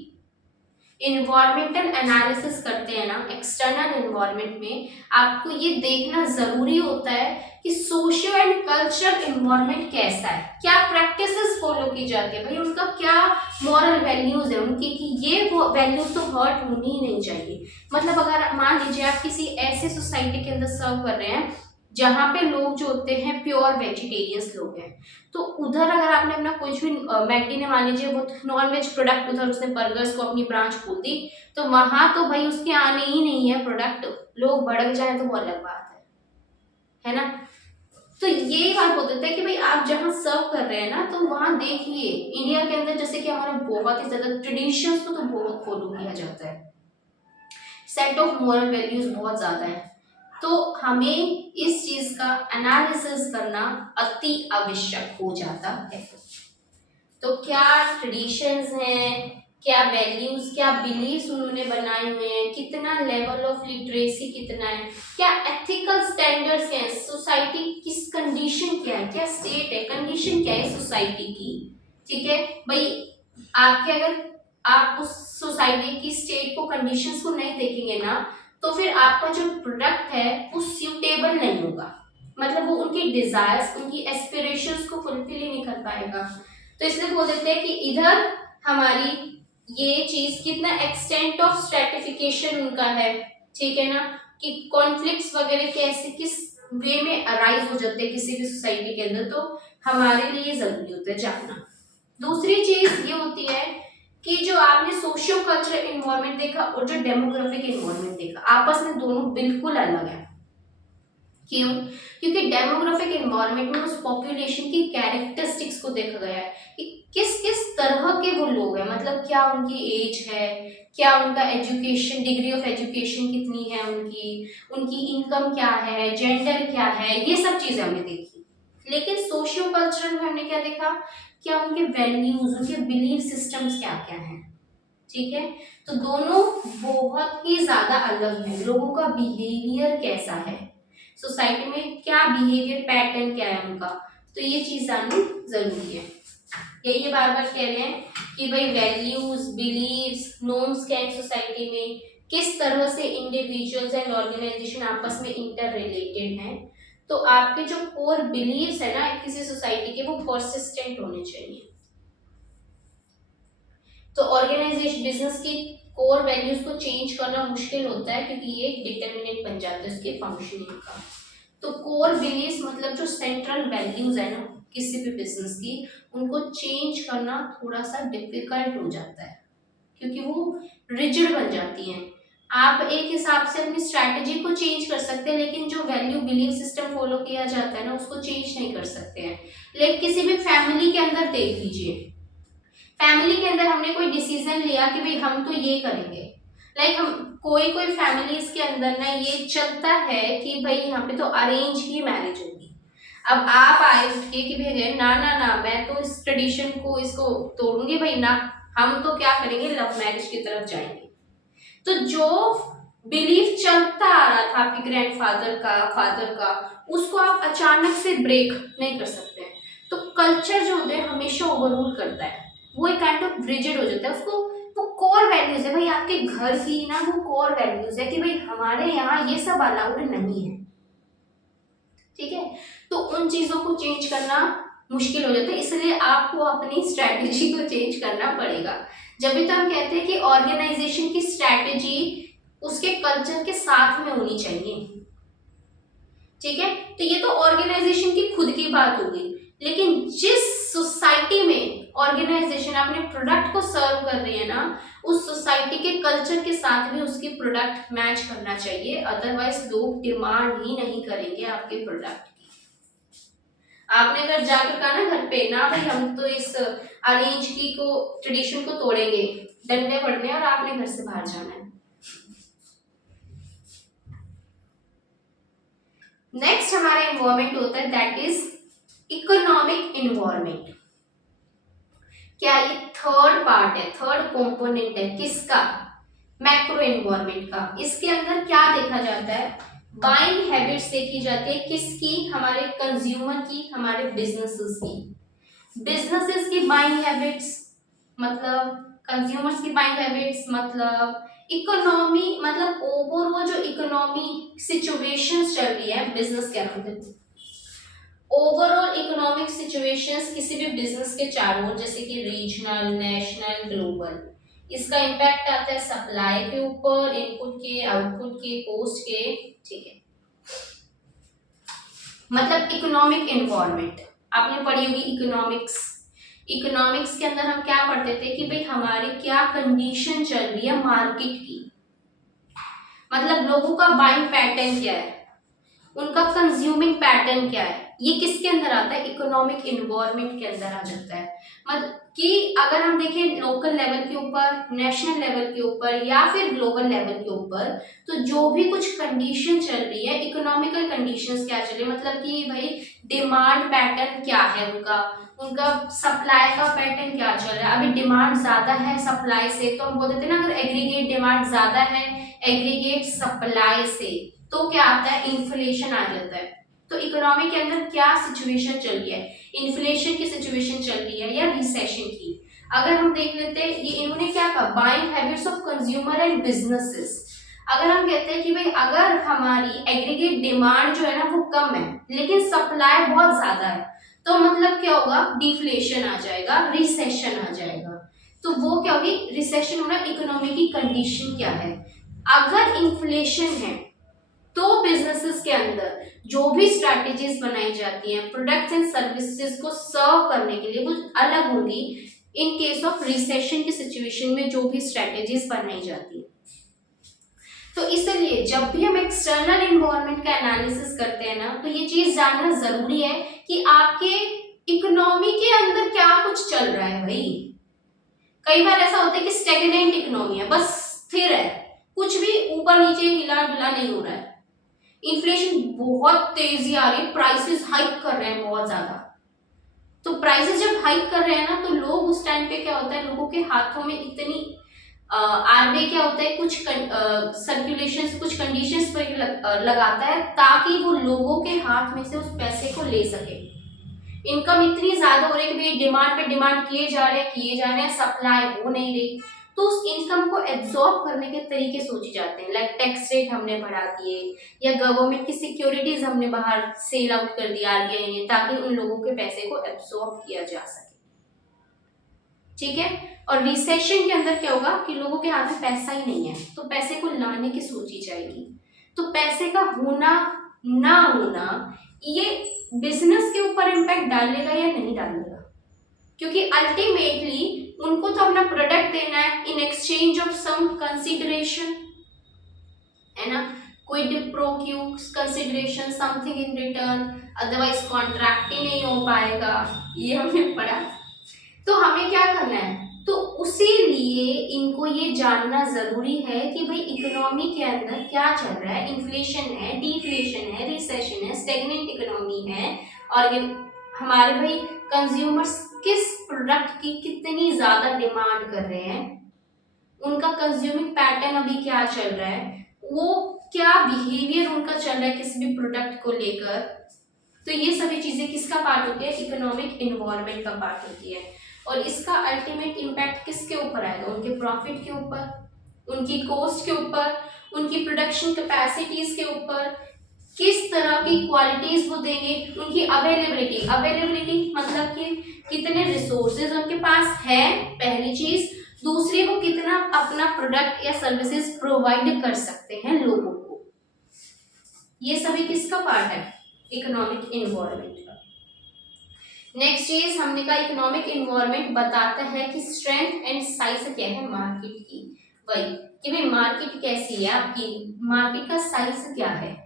इन्वायरमेंटल एनालिसिस करते हैं ना एक्सटर्नल इन्वायरमेंट में, आपको ये देखना जरूरी होता है कि सोशियो एंड कल्चरल इन्वायरमेंट कैसा है, क्या प्रैक्टिसेस फॉलो की जाती है, भाई उनका क्या मॉरल वैल्यूज है उनकी, कि ये वैल्यूज तो हर्ट होनी ही नहीं चाहिए। मतलब अगर मान लीजिए आप किसी ऐसे सोसाइटी के अंदर सर्व कर रहे हैं जहाँ पे लोग जो होते हैं प्योर वेजिटेरियंस लोग हैं, तो उधर अगर आपने अपना कुछ भी मैकडी ने मान लीजिए वो नॉन वेज प्रोडक्ट, उधर उसने बर्गर्स को अपनी ब्रांच खोल दी, तो वहां तो भाई उसके आने ही नहीं है प्रोडक्ट, लोग भड़क जाए तो वो अलग बात है ना। तो ये बात होता है कि भाई आप जहाँ सर्व कर रहे हैं ना, तो वहां देखिए इंडिया के अंदर जैसे कि हमारा बहुत ही ज्यादा ट्रेडिशंस को तो बहुत फॉलो किया जाता है, सेट ऑफ मोरल वैल्यूज बहुत ज्यादा है, तो हमें इस चीज का एनालिसिस करना अति आवश्यक हो जाता है। तो क्या ट्रेडिशंस हैं, क्या वैल्यूज, क्या बिलीव्स उन्होंने बनाए हुए हैं, कितना लेवल ऑफ लिटरेसी कितना है, क्या एथिकल स्टैंडर्ड्स क्या है, सोसाइटी किस कंडीशन क्या है, क्या स्टेट है, कंडीशन क्या है सोसाइटी की। ठीक है भाई, आपके अगर आप उस सोसाइटी की स्टेट को कंडीशंस को नहीं देखेंगे ना, तो फिर आपका जो प्रोडक्ट है वो सूटेबल नहीं होगा, मतलब वो उनकी डिजायर्स उनकी एस्पिरेशंस को फुलफिल ही नहीं कर पाएगा। तो इसलिए बोल देते हैं कि इधर हमारी ये चीज कितना एक्सटेंट ऑफ स्ट्रेटिफिकेशन उनका है, ठीक है ना, कि कॉन्फ्लिक्ट्स वगैरह कैसे किस वे में अराइज हो जाते हैं किसी भी सोसाइटी के अंदर, तो हमारे लिए जरूरी होता है जानना। दूसरी चीज ये होती है कि जो आपने सोशियो कल्चरल इन्वायरमेंट देखा और जो डेमोग्राफिक इन्वायरमेंट देखा, आपस में दोनों बिल्कुल अलग है। क्यों? क्योंकि डेमोग्राफिक इन्वायरमेंट में उस पॉपुलेशन की कैरेक्टरिस्टिक्स को देखा गया है कि किस किस तरह के वो लोग हैं, मतलब क्या उनकी एज है, क्या उनका एजुकेशन, डिग्री ऑफ एजुकेशन कितनी है उनकी, उनकी इनकम क्या है, जेंडर क्या है, ये सब चीजें हमने देखी। लेकिन सोशियो कल्चरल में हमने क्या देखा, क्या उनके वैल्यूज, उनके बिलीफ सिस्टम्स क्या क्या हैं। ठीक है, तो दोनों बहुत ही ज्यादा अलग है। लोगों का बिहेवियर कैसा है, सोसाइटी में क्या बिहेवियर पैटर्न क्या है उनका, तो ये चीज जाननी जरूरी है। यही बार बार कह रहे हैं कि भाई वैल्यूज, बिलीव्स, नॉर्म्स क्या है सोसाइटी में, किस तरह से इंडिविजुअल्स एंड ऑर्गेनाइजेशन आपस में इंटर रिलेटेड हैं। तो आपके जो कोर बिलीव्स है ना किसी सोसाइटी के, वो परसिस्टेंट होने चाहिए। तो ऑर्गेनाइजेशन बिजनेस की कोर वैल्यूज को चेंज करना मुश्किल होता है, क्योंकि ये डिटर्मिनेंट बन जाता है उसके फंक्शनिंग का। तो कोर बिलीव्स मतलब जो सेंट्रल वैल्यूज है ना किसी भी बिजनेस की, उनको चेंज करना थोड़ा सा डिफिकल्ट हो जाता है, क्योंकि वो रिजिड बन जाती हैं। आप एक हिसाब से अपनी स्ट्रैटेजी को चेंज कर सकते हैं, लेकिन जो वैल्यू बिलीव सिस्टम फॉलो किया जाता है ना उसको चेंज नहीं कर सकते हैं। लेकिन किसी भी फैमिली के अंदर देख लीजिए, फैमिली के अंदर हमने कोई डिसीजन लिया कि भाई हम तो ये करेंगे, लाइक हम कोई कोई फैमिलीज के अंदर ना ये चलता है कि भाई यहाँ पे तो अरेंज ही मैरिज होगी। अब आप आए उठ के कि भाई ना ना ना मैं तो इस ट्रेडिशन को इसको तोड़ूंगी भाई ना, हम तो क्या करेंगे लव मैरिज की तरफ जाएंगे। तो जो बिलीफ चलता आ रहा था आपके ग्रैंडफादर का, फादर का, उसको आप अचानक से ब्रेक नहीं कर सकते हैं। तो कल्चर जो होता है हमेशा ओवररूल करता है, वो एक काइंड ऑफ रिजिड हो जाता है। उसको वो कोर वैल्यूज है भाई आपके घर की ना, वो कोर वैल्यूज है कि भाई हमारे यहाँ ये सब अलाउड नहीं है। ठीक है, तो उन चीजों को चेंज करना मुश्किल हो जाता है, इसलिए आपको अपनी स्ट्रैटेजी को चेंज करना पड़ेगा। जब भी तो हम कहते हैं कि ऑर्गेनाइजेशन की स्ट्रैटेजी उसके कल्चर के साथ में होनी चाहिए। ठीक है, तो ये तो ऑर्गेनाइजेशन की खुद की बात होगी, लेकिन जिस सोसाइटी में ऑर्गेनाइजेशन अपने प्रोडक्ट को सर्व कर रही है ना, उस सोसाइटी के कल्चर के साथ भी उसकी प्रोडक्ट मैच करना चाहिए, अदरवाइज लोग डिमांड ही नहीं करेंगे आपके प्रोडक्ट की। आपने अगर जाकर कहा ना घर पे ना भाई हम तो इस अरेंज की को ट्रेडिशन को तोड़ेंगे, डंडे पड़ने और आपने घर से बाहर जाना है। नेक्स्ट हमारा इन्वायरमेंट होता है दैट इज इकोनॉमिक इन्वायरमेंट। क्या ये थर्ड पार्ट है, थर्ड कंपोनेंट है किसका, मैक्रो इन्वायरमेंट का। इसके अंदर क्या देखा जाता है, बाइंग हैबिट्स देखी जाती है, किसकी, हमारे कंज्यूमर की, हमारे बिजनेसेस की। बिजनेसेस की बाइंग हैबिट्स मतलब, कंज्यूमर्स की बाइंग हैबिट्स मतलब, इकोनॉमी मतलब ओवरऑल जो इकोनॉमी सिचुएशंस चल रही है बिजनेस के अंदर, ओवरऑल इकोनॉमिक सिचुएशंस किसी भी बिजनेस के चारों ओर, जैसे कि रीजनल, नेशनल, ग्लोबल, इसका इम्पैक्ट आता है सप्लाई के ऊपर, इनपुट के, आउटपुट के, कॉस्ट के। ठीक है, मतलब इकोनॉमिक एनवायरनमेंट आपने पढ़ी होगी इकोनॉमिक्स। इकोनॉमिक्स के अंदर हम क्या पढ़ते थे कि भाई हमारी क्या कंडीशन चल रही है मार्केट की, मतलब लोगों का बाइंग पैटर्न क्या है, उनका कंज्यूमिंग पैटर्न क्या है, ये किसके अंदर आता है, इकोनॉमिक इन्वायरमेंट के अंदर आ जाता है। मतलब कि अगर हम देखें लोकल लेवल के ऊपर, नेशनल लेवल के ऊपर या फिर ग्लोबल लेवल के ऊपर, तो जो भी कुछ कंडीशन चल रही है, इकोनॉमिकल कंडीशंस क्या चल रही है, मतलब कि भाई डिमांड पैटर्न क्या है उनका, उनका सप्लाई का पैटर्न क्या चल रहा है। अभी डिमांड ज्यादा है सप्लाई से, तो हम बोलते थे ना अगर एग्रीगेट डिमांड ज्यादा है एग्रीगेट सप्लाई से, तो क्या आता है, इन्फ्लेशन आ जाता है। तो इकोनॉमी के अंदर क्या सिचुएशन चल रही है, इन्फ्लेशन की सिचुएशन चल रही है या रिसेशन की। अगर हम देख लेते हैं ये इन्होंने क्या कहा, buying habits of consumer and businesses. अगर हम कहते हैं कि भाई अगर हमारी एग्रीगेट डिमांड जो है ना वो कम है लेकिन सप्लाई बहुत ज्यादा है, तो मतलब क्या होगा, डिफ्लेशन आ जाएगा, रिसेशन आ जाएगा। तो वो क्या होगी, रिसेशन होना, इकोनॉमी की कंडीशन क्या है। अगर इन्फ्लेशन है तो बिजनेसेस के अंदर जो भी स्ट्रैटेजीज बनाई जाती हैं प्रोडक्ट्स एंड सर्विसेज को सर्व करने के लिए वो अलग होंगी इन केस ऑफ रिसेशन की सिचुएशन में जो भी स्ट्रैटेजीज बनाई जाती है। तो इसलिए जब भी हम एक्सटर्नल एनवायरनमेंट का एनालिसिस करते हैं ना, तो ये चीज जानना जरूरी है कि आपके इकोनॉमी के अंदर क्या कुछ चल रहा है। भाई कई बार ऐसा होता है कि स्टेगनेंट इकोनॉमी है, बस स्थिर है, कुछ भी ऊपर नीचे हिला डुला नहीं हो रहा है। इन्फ्लेशन बहुत तेजी आ रही है, प्राइसेस हाइक कर रहे हैं बहुत ज्यादा। तो प्राइसेस जब हाइक कर रहे हैं ना, तो लोग उस टाइम पे क्या होता है, लोगों के हाथों में इतनी आरबीआई क्या होता है, कुछ सर्कुलेशन कुछ कंडीशंस पर लगाता है ताकि वो लोगों के हाथ में से उस पैसे को ले सके। इनकम इतनी ज्यादा हो रही है कि भाई डिमांड पे डिमांड किए जा रहे हैं, सप्लाई हो नहीं रही, तो उस इनकम को एब्जॉर्ब करने के तरीके सोचे जाते हैं। लाइक टैक्स रेट हमने बढ़ा दिए, या गवर्नमेंट की सिक्योरिटीज हमने बाहर सेल आउट कर दिया आरबीआई ने, ताकि उन लोगों के पैसे को एब्जॉर्ब किया जा सके। ठीक है। और रिसेशन के अंदर क्या होगा कि लोगों के हाथ में पैसा ही नहीं है, तो पैसे को लाने की सोची जाएगी। तो पैसे का होना ना होना ये बिजनेस के ऊपर इम्पैक्ट डालेगा या नहीं डालेगा, क्योंकि अल्टीमेटली उनको तो अपना प्रोडक्ट देना है in exchange of some consideration, है ना, कोई pro quo consideration, something in return, otherwise contract ही नहीं हो पाएगा, ये हमने पढ़ा। तो हमें क्या करना है, तो उसी लिए इनको ये जानना जरूरी है कि भाई इकोनॉमी के अंदर क्या चल रहा है, इन्फ्लेशन है, डिफ्लेशन है, रिसेशन है, स्टेगनेंट इकोनॉमी है, और हमारे भाई कंज्यूमर्स किस प्रोडक्ट की कितनी ज्यादा डिमांड कर रहे हैं, उनका कंज्यूमिंग पैटर्न अभी क्या चल रहा है, वो क्या बिहेवियर उनका चल रहा है किसी भी प्रोडक्ट को लेकर। तो ये सभी चीजें किसका पार्ट होती है, इकोनॉमिक इन्वायरमेंट का पार्ट होती है। और इसका अल्टीमेट इम्पैक्ट किसके ऊपर आएगा, उनके प्रॉफिट के ऊपर, उनकी कॉस्ट के ऊपर, उनकी प्रोडक्शन कैपेसिटीज के ऊपर, किस तरह की क्वालिटीज वो देंगे, उनकी अवेलेबिलिटी, अवेलेबिलिटी मतलब कि कितने रिसोर्सेज उनके पास है, पहली चीज। दूसरी, वो कितना अपना प्रोडक्ट या सर्विसेज प्रोवाइड कर सकते हैं लोगों को। ये सभी किसका पार्ट है, इकोनॉमिक इन्वायरमेंट का। नेक्स्ट चीज हमने कहा इकोनॉमिक इन्वायरमेंट बताता है कि स्ट्रेंथ एंड साइज क्या है मार्केट की, वही कि भाई मार्केट कैसी है आपकी, मार्केट का साइज क्या है।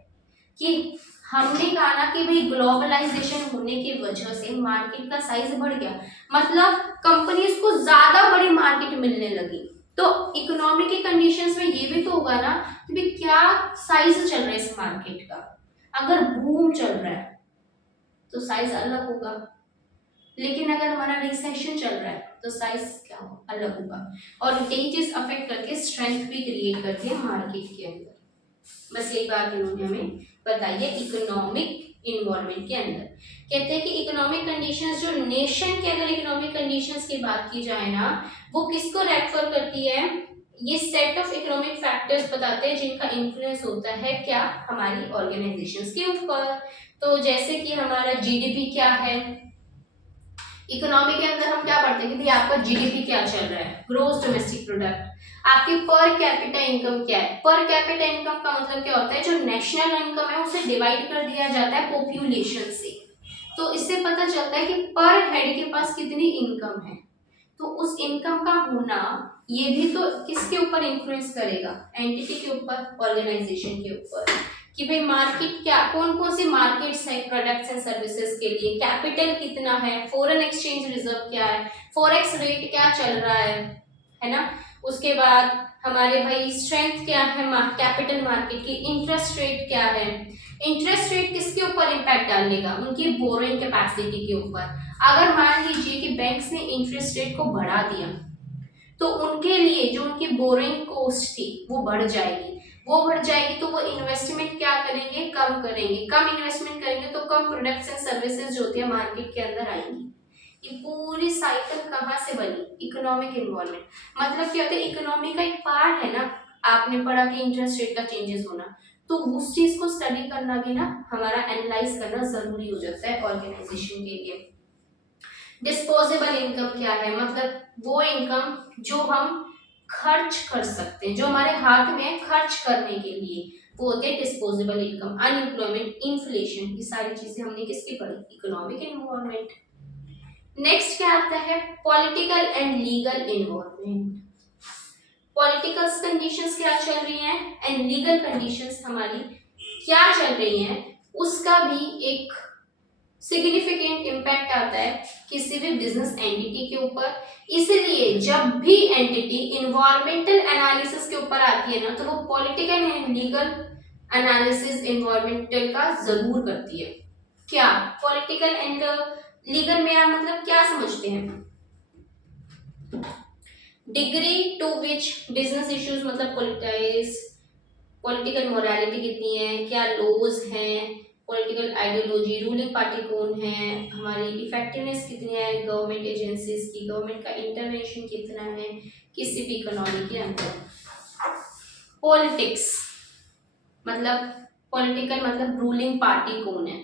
कि हमने कहा ना कि भाई ग्लोबलाइजेशन होने की वजह से मार्केट का साइज बढ़ गया, मतलब कंपनीज को ज्यादा बड़ी मार्केट मिलने लगी। तो इकोनॉमी की कंडीशंस में ये भी तो होगा ना कि भाई क्या साइज चल रहा है इस मार्केट का। अगर बूम चल रहा है तो साइज अलग होगा, लेकिन अगर हमारा रिसेशन चल रहा है तो साइज क्या हो, अलग होगा। और यही चीज अफेक्ट करके स्ट्रेंथ भी क्रिएट करती है मार्केट के अंदर। बस यही बात इन्होंने हमें बताई है इकोनॉमिक इन्वायरमेंट के अंदर। कहते हैं कि इकोनॉमिक कंडीशंस, जो नेशन के अगर इकोनॉमिक कंडीशंस की बात की जाए ना, वो किसको रेफर करती है, ये सेट ऑफ इकोनॉमिक फैक्टर्स बताते हैं जिनका इन्फ्लुएंस होता है क्या, हमारी ऑर्गेनाइजेशंस के ऊपर। तो जैसे कि हमारा जीडीपी क्या है, इकोनॉमी के अंदर हम क्या पढ़ते हैं कि भाई आपका जीडीपी क्या चल रहा है, ग्रोस डोमेस्टिक प्रोडक्ट। आपकी पर कैपिटा इनकम क्या है, पर कैपिटा इनकम का मतलब क्या होता है, जो नेशनल इनकम है उसे डिवाइड कर दिया जाता है पॉपुलेशन से। तो इससे पता चलता है कि पर हेड के पास कितनी इनकम है। तो उस इनकम का होना ये भी तो किसके ऊपर इन्फ्लुएंस करेगा, एंटिटी के ऊपर, ऑर्गेनाइजेशन के ऊपर। कि भाई मार्केट क्या, कौन कौन सी मार्केट्स है प्रोडक्ट्स एंड सर्विसेज के लिए, कैपिटल कितना है, फॉरेन एक्सचेंज रिजर्व क्या है, फॉरेक्स रेट क्या चल रहा है ना। उसके बाद हमारे भाई स्ट्रेंथ क्या है कैपिटल मार्केट की, इंटरेस्ट रेट क्या है। इंटरेस्ट रेट किसके ऊपर इम्पैक्ट डालेगा, उनकी बोरोइंग कैपेसिटी के ऊपर। अगर मान लीजिए कि बैंक्स ने इंटरेस्ट रेट को बढ़ा दिया तो उनके लिए जो उनकी बोरोइंग कॉस्ट थी वो बढ़ जाएगी, वो बढ़ जाएगी तो वो इन्वेस्टमेंट क्या करेंगे, कम करेंगे। कम इन्वेस्टमेंट करेंगे तो कम प्रोडक्ट्स एंड सर्विसेज जो होती है मार्केट के अंदर आएंगी। ये पूरी साइकिल कहाँ से बनी, इकोनॉमिक इन्वॉल्वमेंट। मतलब क्या होता है, इकोनॉमी का एक पार्ट है ना, आपने पढ़ा कि इंटरेस्ट रेट का चेंजेस होना, तो उस चीज को स्टडी करना भी ना, हमारा एनालाइज करना जरूरी हो जाता है ऑर्गेनाइजेशन के लिए। डिस्पोजेबल इनकम क्या है, मतलब वो इनकम जो हम खर्च कर सकते हैं, जो हमारे हाथ में है खर्च करने के लिए, वो होते हैं डिस्पोजेबल इनकम। अनएम्प्लॉयमेंट, इन्फ्लेशन, ये सारी चीजें हमने किसकी पढ़ी, इकोनॉमिक इन्वायरमेंट। नेक्स्ट क्या आता है, political and legal environment. Political conditions क्या चल रही हैं एंड लीगल कंडीशंस हमारी क्या चल रही हैं, उसका भी एक सिग्निफिकेंट इम्पैक्ट आता है किसी भी बिजनेस एंटिटी के ऊपर। इसलिए जब भी एंटिटी इन्वायरमेंटल एनालिसिस के ऊपर आती है ना, तो वो political and legal analysis environmental का जरूर करती है। क्या पॉलिटिकल एंड लीगल में आप मतलब क्या समझते हैं? Degree to which business issues मतलब पॉलिटाइज, पॉलिटिकल मोरालिटी कितनी है, क्या लॉज हैं, पॉलिटिकल आइडियोलॉजी, रूलिंग पार्टी कौन है, हमारी इफेक्टिवनेस कितनी है गवर्नमेंट एजेंसीज की, गवर्नमेंट का इंटरवेंशन कितना है किसी भी इकोनॉमी के अंदर। पॉलिटिक्स मतलब पॉलिटिकल मतलब रूलिंग पार्टी कौन है।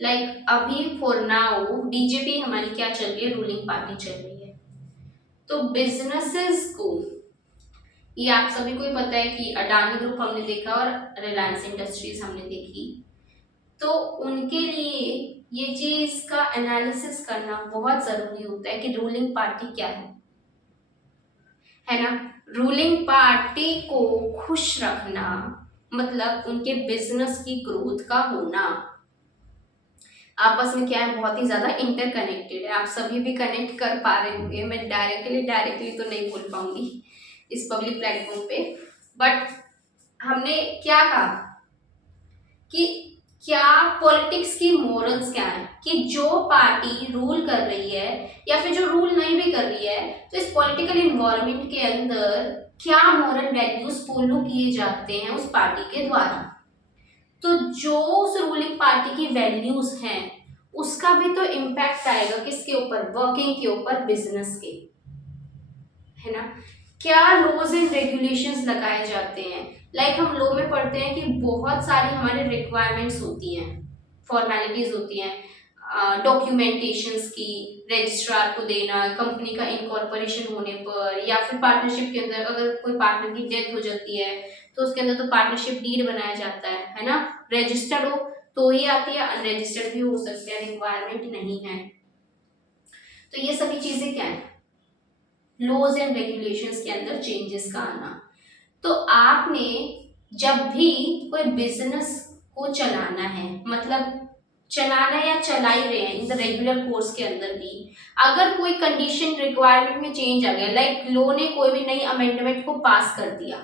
लाइक अभी फॉर नाउ बीजेपी हमारी क्या चल रही है, रूलिंग पार्टी चल रही है। तो बिजनेसेस को, ये आप सभी को ही पता है कि अडानी ग्रुप हमने देखा और रिलायंस इंडस्ट्रीज हमने देखी, तो उनके लिए ये चीज का एनालिसिस करना बहुत जरूरी होता है कि रूलिंग पार्टी क्या है ना। रूलिंग पार्टी को खुश रखना मतलब उनके बिजनेस की ग्रोथ का होना। आपस में क्या है, बहुत ही ज्यादा इंटरकनेक्टेड है, आप सभी भी कनेक्ट कर पा रहे होंगे। मैं डायरेक्टली तो नहीं बोल पाऊंगी इस पब्लिक प्लेटफॉर्म पे, बट हमने क्या कहा कि क्या पॉलिटिक्स की मोरल्स क्या है, कि जो पार्टी रूल कर रही है या फिर जो रूल नहीं भी कर रही है, तो इस पॉलिटिकल इन्वायरमेंट के अंदर क्या मॉरल वैल्यूज फॉलो किए जाते हैं उस पार्टी के द्वारा। तो जो उस रूलिंग पार्टी की वैल्यूज हैं उसका भी तो इम्पैक्ट आएगा किसके ऊपर, वर्किंग के ऊपर, बिजनेस के, है ना। क्या लॉज एंड रेगुलेशंस लगाए जाते हैं। लाइक हम लॉ में पढ़ते हैं कि बहुत सारी हमारे रिक्वायरमेंट्स होती हैं, फॉर्मेलिटीज होती हैं, डॉक्यूमेंटेशंस की, रजिस्ट्रार को देना, कंपनी का इनकॉर्पोरेशन होने पर, या फिर पार्टनरशिप के अंदर अगर कोई पार्टनर की डेथ हो जाती है तो उसके अंदर तो पार्टनरशिप डीड बनाया जाता है ना। रजिस्टर्ड हो तो ही आती है, अनरजिस्टर्ड भी हो सकते हैं, रिक्वायरमेंट नहीं है। तो ये सभी चीजें क्या है, लॉज एंड रेगुलेशंस के अंदर चेंजेस का आना। तो आपने जब भी कोई बिजनेस को चलाना है, मतलब चलाना या चला ही रहे हैं इन द रेगुलर कोर्स के अंदर भी, अगर कोई कंडीशन रिक्वायरमेंट में चेंज आ गया, लाइक लॉ ने कोई भी नई अमेंडमेंट को पास कर दिया,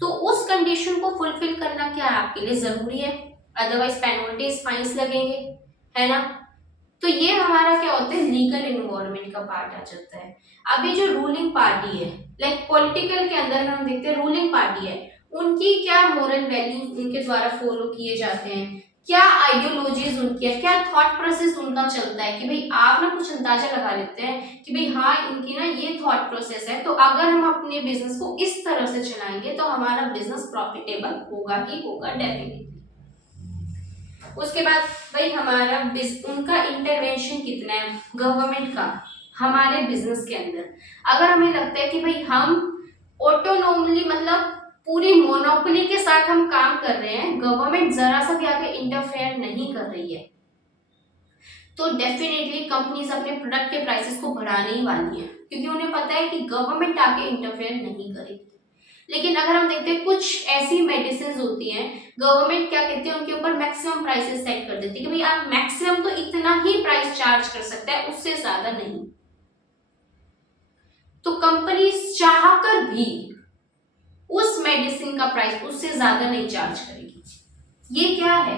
तो उस कंडीशन को फुलफिल करना क्या है आपके लिए जरूरी है, अदरवाइज पेनल्टीज फाइन्स लगेंगे, है ना। तो ये हमारा क्या होता है, लीगल इन्वायरमेंट का पार्ट आ जाता है। अभी जो रूलिंग पार्टी है, लाइक पॉलिटिकल के अंदर हम देखते हैं रूलिंग पार्टी है, उनकी क्या मोरल वैल्यूज उनके द्वारा फॉलो किए जाते हैं, क्या आइडियोलॉजीज उनकी है, क्या थॉट प्रोसेस उनका चलता है, कि भाई आप ना कुछ अंदाजा लगा लेते हैं कि भाई हाँ इनकी ना ये थॉट प्रोसेस है, तो अगर हम अपने बिजनेस को इस तरह से चलाएंगे तो हमारा बिजनेस प्रॉफिटेबल होगा ही होगा डेफिनेटली। उसके बाद भाई हमारा उनका इंटरवेंशन कितना है गवर्नमेंट का हमारे बिजनेस के अंदर। अगर हमें लगता है कि भाई हम ऑटोनोमली मतलब पूरी मोनोपोली के साथ हम काम कर रहे हैं, गवर्नमेंट जरा सा भी आके इंटरफेयर नहीं कर रही है, तो डेफिनेटली कंपनीज अपने प्रोडक्ट के प्राइसेस को बढ़ाने ही वाली हैं, क्योंकि उन्हें पता है कि गवर्नमेंट आके इंटरफेयर नहीं करेगी। लेकिन अगर हम देखते हैं कुछ ऐसी मेडिसिन होती हैं, गवर्नमेंट क्या कहती है उनके ऊपर मैक्सिमम प्राइसेस सेट कर देती है कि भाई आप मैक्सिमम तो इतना ही प्राइस चार्ज कर सकता है, उससे ज्यादा नहीं। तो कंपनी चाहकर भी उस मेडिसिन का प्राइस उससे ज्यादा नहीं चार्ज करेगी। ये क्या है,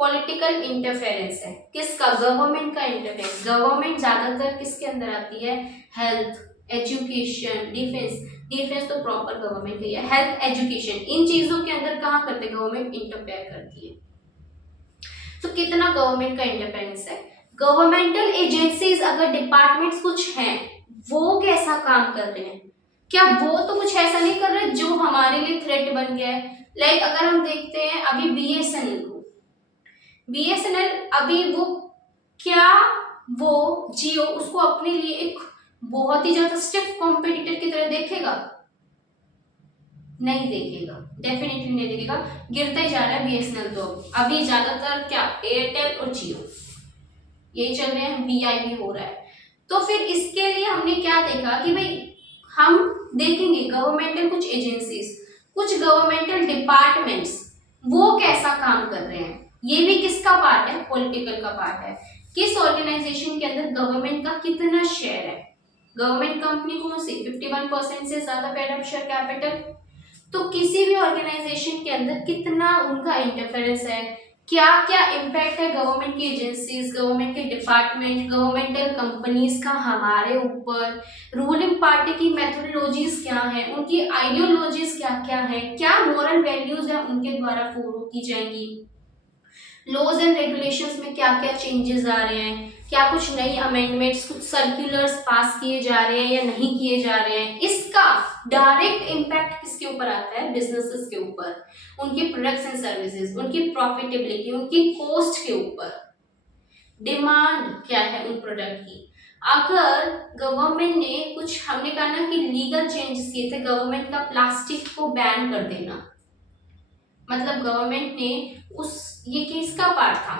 पॉलिटिकल इंटरफेरेंस है। किसका, गवर्नमेंट का इंटरफेरेंस। गवर्नमेंट ज्यादातर किसके अंदर आती है, हेल्थ, एजुकेशन, डिफेंस। डिफेंस तो प्रॉपर गवर्नमेंट की है, हेल्थ, एजुकेशन, इन चीजों के अंदर कहाँ करते गवर्नमेंट इंटरफेयर करती है। तो कितना गवर्नमेंट का इंडिपेंडेंस है। गवर्नमेंटल एजेंसीज अगर डिपार्टमेंट्स कुछ हैं, वो कैसा काम कर रहे हैं, क्या वो तो कुछ ऐसा नहीं कर रहे जो हमारे लिए थ्रेट बन गया है। लाइक अगर हम देखते हैं अभी बीएसएनएल को, बीएसएनएल अभी वो क्या, वो जियो उसको अपने लिए एक बहुत ही ज्यादा स्टिफ कॉम्पिटिटर की तरह देखेगा, नहीं देखेगा, डेफिनेटली नहीं देखेगा। गिरता ही जा रहा है बीएसएनएल। तो अभी ज्यादातर क्या, एयरटेल और जियो यही चल रहे हैं, वीआईपी हो रहा है। तो फिर इसके लिए हमने क्या देखा कि भाई हम देखेंगे गवर्नमेंटल कुछ एजेंसीज, कुछ गवर्नमेंटल डिपार्टमेंट्स वो कैसा काम कर रहे हैं। ये भी किसका पार्ट है, पॉलिटिकल का पार्ट है। किस ऑर्गेनाइजेशन के अंदर गवर्नमेंट का कितना शेयर है। गवर्नमेंट कंपनी कौन सी, 51% से ज्यादा पेड अप शेयर कैपिटल, तो किसी भी ऑर्गेनाइजेशन के अंदर कितना उनका इंटरफेरेंस है, क्या क्या इम्पैक्ट है गवर्नमेंट की एजेंसीज, गवर्नमेंट के डिपार्टमेंट, गवर्नमेंटल कंपनीज का हमारे ऊपर, रूलिंग पार्टी की मेथोडोलॉजीज क्या है, उनकी आइडियोलॉजीज क्या क्या है, क्या मोरल वैल्यूज है उनके द्वारा फॉलो की जाएंगी, लॉज एंड रेगुलेशंस में क्या क्या चेंजेस आ रहे हैं, क्या कुछ नई अमेंडमेंट्स, कुछ सर्कुलर्स पास किए जा रहे हैं या नहीं किए जा रहे हैं, इसका डायरेक्ट इम्पैक्ट किसके ऊपर आता है, बिजनेसेस के ऊपर, उनके प्रोडक्ट्स एंड सर्विसेज, उनकी प्रॉफिटेबिलिटी, उनकी कॉस्ट के ऊपर, डिमांड क्या है उन प्रोडक्ट की। अगर गवर्नमेंट ने कुछ, हमने कहा ना कि लीगल चेंजेस किए थे, गवर्नमेंट का प्लास्टिक को बैन कर देना, मतलब गवर्नमेंट ने उस, ये किसका पार्ट था,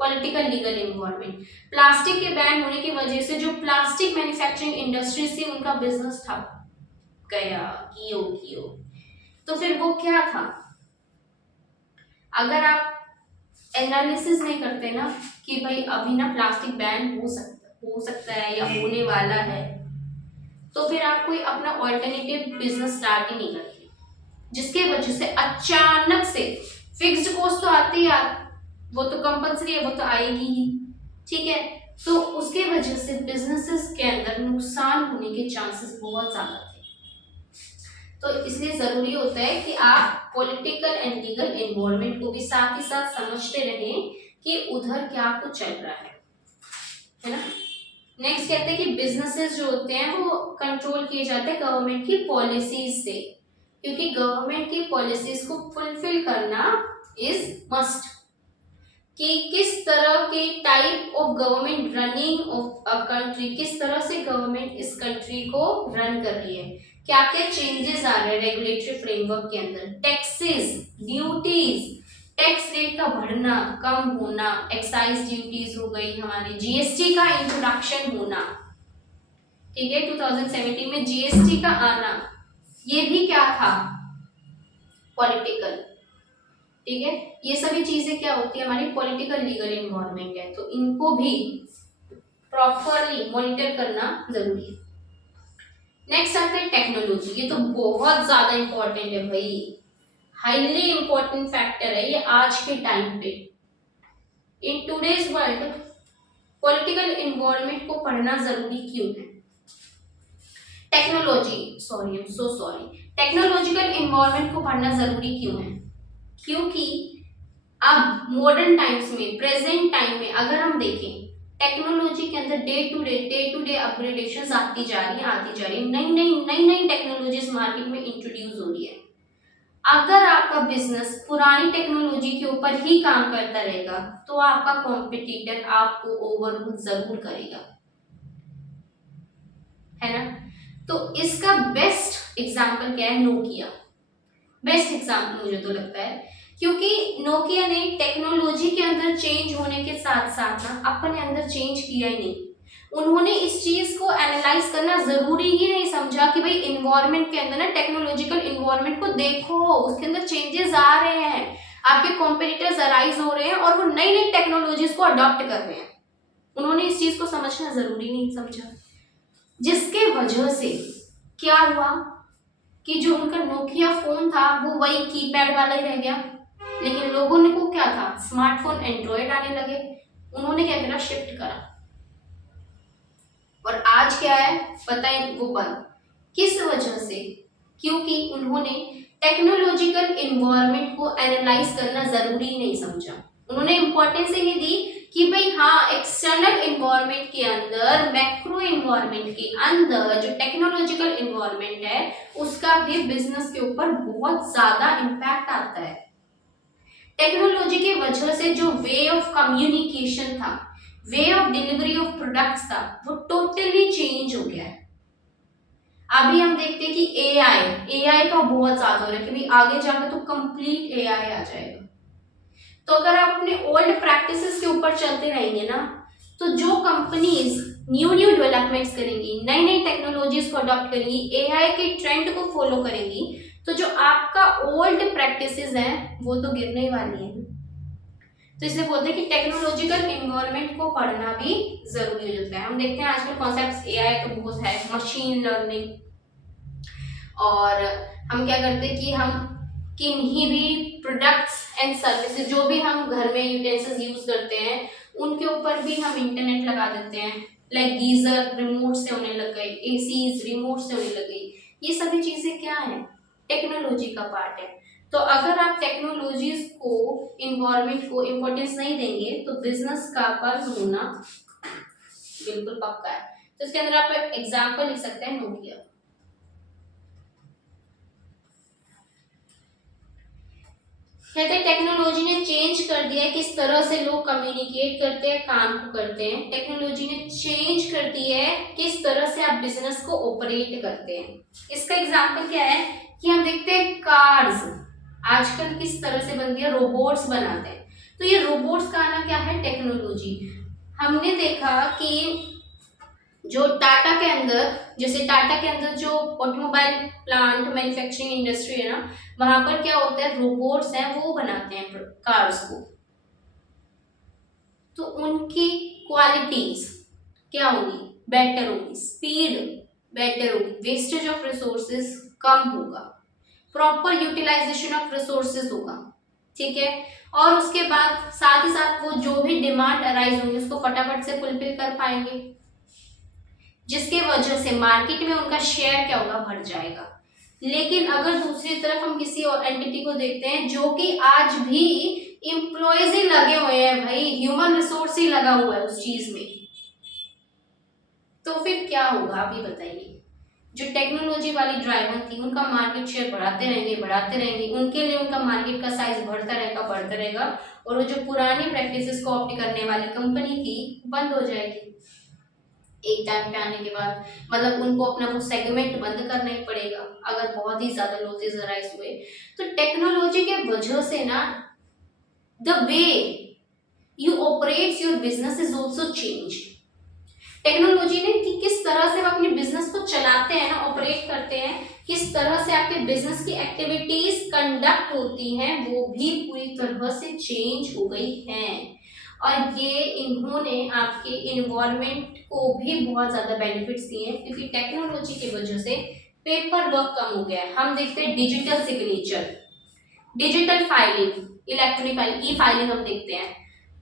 पॉलिटिकल लीगल इन्वॉल्वमेंट, प्लास्टिक के बैन होने की वजह से जो प्लास्टिक मैन्युफैक्चरिंग इंडस्ट्री थी उनका बिजनेस ठप गया, कियो। तो फिर वो क्या था, अगर आप एनालिसिस नहीं करते ना कि भाई अभी ना प्लास्टिक बैन हो सकता है या होने वाला है, तो फिर आप कोई अपना ऑल्टरनेटिव बिजनेस स्टार्ट ही नहीं करते, जिसके वजह से अचानक से फिक्स्ड कॉस्ट तो आती है, वो तो कंपलसरी है, वो तो आएगी ही, ठीक है। तो उसके वजह से बिजनेसेस के अंदर नुकसान होने के चांसेस बहुत ज्यादा थे। तो इसलिए जरूरी होता है कि आप पॉलिटिकल एंड लीगल इन्वॉल्वमेंट को भी साथ ही साथ समझते रहें कि उधर क्या कुछ चल रहा है ना। नेक्स्ट कहते हैं कि बिजनेसेस जो होते हैं वो कंट्रोल किए जाते हैं गवर्नमेंट की पॉलिसीज से, क्योंकि गवर्नमेंट की पॉलिसीज को फुलफिल करना इज मस्ट, कि किस तरह के type of government running of a country, किस तरह से गवर्नमेंट इस कंट्री को रन कर रही है, क्या क्या चेंजेस आ रहे हैं रेगुलेटरी फ्रेमवर्क के अंदर, टैक्सेस, ड्यूटीज, टैक्स रेट का बढ़ना कम होना, एक्साइज ड्यूटीज हो गई हमारी, जीएसटी का इंट्रोडक्शन होना, ठीक है, 2017 में जीएसटी का आना, ये भी क्या था, पॉलिटिकल, ठीक है। ये सभी चीजें क्या होती है, हमारी पॉलिटिकल लीगल इन्वॉल्वमेंट है, तो इनको भी प्रॉपरली मॉनिटर करना जरूरी है। नेक्स्ट आता है टेक्नोलॉजी, ये तो बहुत ज्यादा इंपॉर्टेंट है भाई, हाईली इंपॉर्टेंट फैक्टर है ये आज के टाइम पे। In today's world political involvement को पढ़ना जरूरी क्यों है, टेक्नोलॉजिकल इन्वॉल्वमेंट को पढ़ना जरूरी क्यों है, क्योंकि अब मॉडर्न टाइम्स में, प्रेजेंट टाइम में अगर हम देखें, टेक्नोलॉजी के अंदर डे टू डे अपग्रेडेशन आती जा रही है, नई टेक्नोलॉजीज मार्केट में इंट्रोड्यूस हो रही है। अगर आपका बिजनेस पुरानी टेक्नोलॉजी के ऊपर ही काम करता रहेगा तो आपका कॉम्पिटिटर आपको ओवरऑल जरूर करेगा, है ना। तो इसका बेस्ट एग्जांपल क्या है, नोकिया, बेस्ट एग्जांपल मुझे तो लगता है, क्योंकि नोकिया ने टेक्नोलॉजी के अंदर चेंज होने के साथ साथ ना अपने अंदर चेंज किया ही नहीं, उन्होंने इस चीज को एनालाइज करना जरूरी ही नहीं समझा कि भाई इन्वायरमेंट के अंदर ना टेक्नोलॉजिकल इन्वायरमेंट को देखो, उसके अंदर चेंजेस आ रहे हैं, आपके कॉम्पिटिटर्स अराइज हो रहे हैं और वो नई टेक्नोलॉजीज को अडॉप्ट कर रहे हैं, उन्होंने इस चीज को समझना जरूरी नहीं समझा, जिसके वजह से क्या हुआ कि जो उनका नोकिया फोन था वो वही कीपैड वाला ही रह गया, लेकिन लोगों ने को क्या था, स्मार्टफोन एंड्रॉयड आने लगे, उन्होंने क्या करा, शिफ्ट करा, और आज क्या है पता है, वो बंद, किस वजह से, क्योंकि उन्होंने टेक्नोलॉजिकल इन्वायरमेंट को एनालाइज करना जरूरी नहीं समझा, उन्होंने इंपॉर्टेंस ये दी कि भाई हाँ, एक्सटर्नल इन्वायरमेंट के अंदर, मैक्रो इन्वायरमेंट के अंदर जो टेक्नोलॉजिकल इन्वायरमेंट है उसका भी बिजनेस के ऊपर बहुत ज्यादा इम्पैक्ट आता है। टेक्नोलॉजी की वजह से जो वे ऑफ कम्युनिकेशन था, way of delivery of products था, वो टोटली चेंज हो गया है। अभी हम देखते हैं कि एआई का बहुत ज्यादा हो रहा है कि भाई आगे जाकर तो कंप्लीट एआई आ जाएगा। तो अगर आप अपने ओल्ड प्रैक्टिसेस के ऊपर चलते रहेंगे ना, तो जो कंपनीज न्यू डेवलपमेंट्स करेंगी, नई टेक्नोलॉजीज को अडॉप्ट करेंगी, एआई के ट्रेंड को फॉलो करेंगी, तो जो आपका ओल्ड प्रैक्टिसेस हैं वो तो गिरने ही वाली है। तो इसलिए बोलते हैं कि टेक्नोलॉजिकल इन्वायरमेंट को पढ़ना भी जरूरी हो जाता है। हम देखते हैं आजकल कॉन्सेप्ट्स एआई तो बहुत है, मशीन लर्निंग, और हम क्या करते हैं कि हम किन्हीं भी प्रोडक्ट्स एंड सर्विसेज जो भी हम घर में यूटेंसिल्स यूज करते हैं उनके ऊपर भी हम इंटरनेट लगा देते हैं। लाइक गीजर रिमोट से होने लग गए, एसीज रिमोट से होने लग गई। ये सभी चीजें क्या है, टेक्नोलॉजी का पार्ट है। तो अगर आप टेक्नोलॉजीज को, इन्वायरमेंट को इम्पोर्टेंस नहीं देंगे तो बिजनेस का बंद होना बिल्कुल पक्का है। तो इसके अंदर आप एग्जाम्पल लिख सकते हैं नोकिया। कहते हैं टेक्नोलॉजी ने चेंज कर दिया है किस तरह से लोग कम्युनिकेट करते हैं, काम को करते हैं। टेक्नोलॉजी ने चेंज कर दी है किस तरह से आप बिजनेस को ऑपरेट करते हैं। इसका एग्जांपल क्या है कि हम देखते हैं कार्स आजकल किस तरह से बनती है, रोबोट्स बनाते हैं। तो ये रोबोट्स का आना क्या है, टेक्नोलॉजी। हमने देखा कि जो टाटा के अंदर, जैसे टाटा के अंदर जो ऑटोमोबाइल प्लांट मैन्युफैक्चरिंग इंडस्ट्री है ना, वहां पर क्या होता है, रोबोट्स हैं वो बनाते हैं कार्स को। तो उनकी क्वालिटीज क्या होगी, बेटर होगी, स्पीड बेटर होगी, वेस्टेज ऑफ रिसोर्सेज कम होगा, प्रॉपर यूटिलाइजेशन ऑफ रिसोर्सेज होगा, ठीक है। और उसके बाद साथ ही साथ वो जो भी डिमांड अराइज होंगी उसको फटाफट से फुलफिल कर पाएंगे, जिसके वजह से मार्केट में उनका शेयर क्या होगा, बढ़ जाएगा। लेकिन अगर दूसरी तरफ हम किसी और एंटिटी को देखते हैं जो कि आज भी एम्प्लॉयज ही लगे हुए हैं, भाई ह्यूमन रिसोर्स ही लगा हुआ है उस चीज में, तो फिर क्या होगा आप ये बताइए। जो टेक्नोलॉजी वाली ड्राइवर थी उनका मार्केट शेयर बढ़ाते रहेंगे, उनके लिए उनका मार्केट का साइज बढ़ता रहेगा, और वो जो पुरानी प्रैक्टिसेस को ऑप्ट करने वाली कंपनी थी बंद हो जाएगी एक टाइम पे आने के बाद। मतलब उनको अपना वो सेगमेंट बंद करना ही पड़ेगा अगर बहुत ही ज्यादा लॉसेस अराइज हुए। तो टेक्नोलॉजी के वजह से ना the way you operate your business is also change. Technology ने कि किस तरह से वो अपने बिजनेस को चलाते हैं ना, ऑपरेट करते हैं, किस तरह से आपके बिजनेस की एक्टिविटीज कंडक्ट होती हैं, वो भी पूरी तरह से चेंज हो गई हैं। और ये इन्होंने आपके इन्वायरमेंट को भी बहुत ज्यादा बेनिफिट्स दिए हैं, क्योंकि टेक्नोलॉजी की वजह से पेपर वर्क कम हो गया है। हम देखते हैं digital signature, digital filing, electronic filing, ई फाइलिंग हम देखते हैं।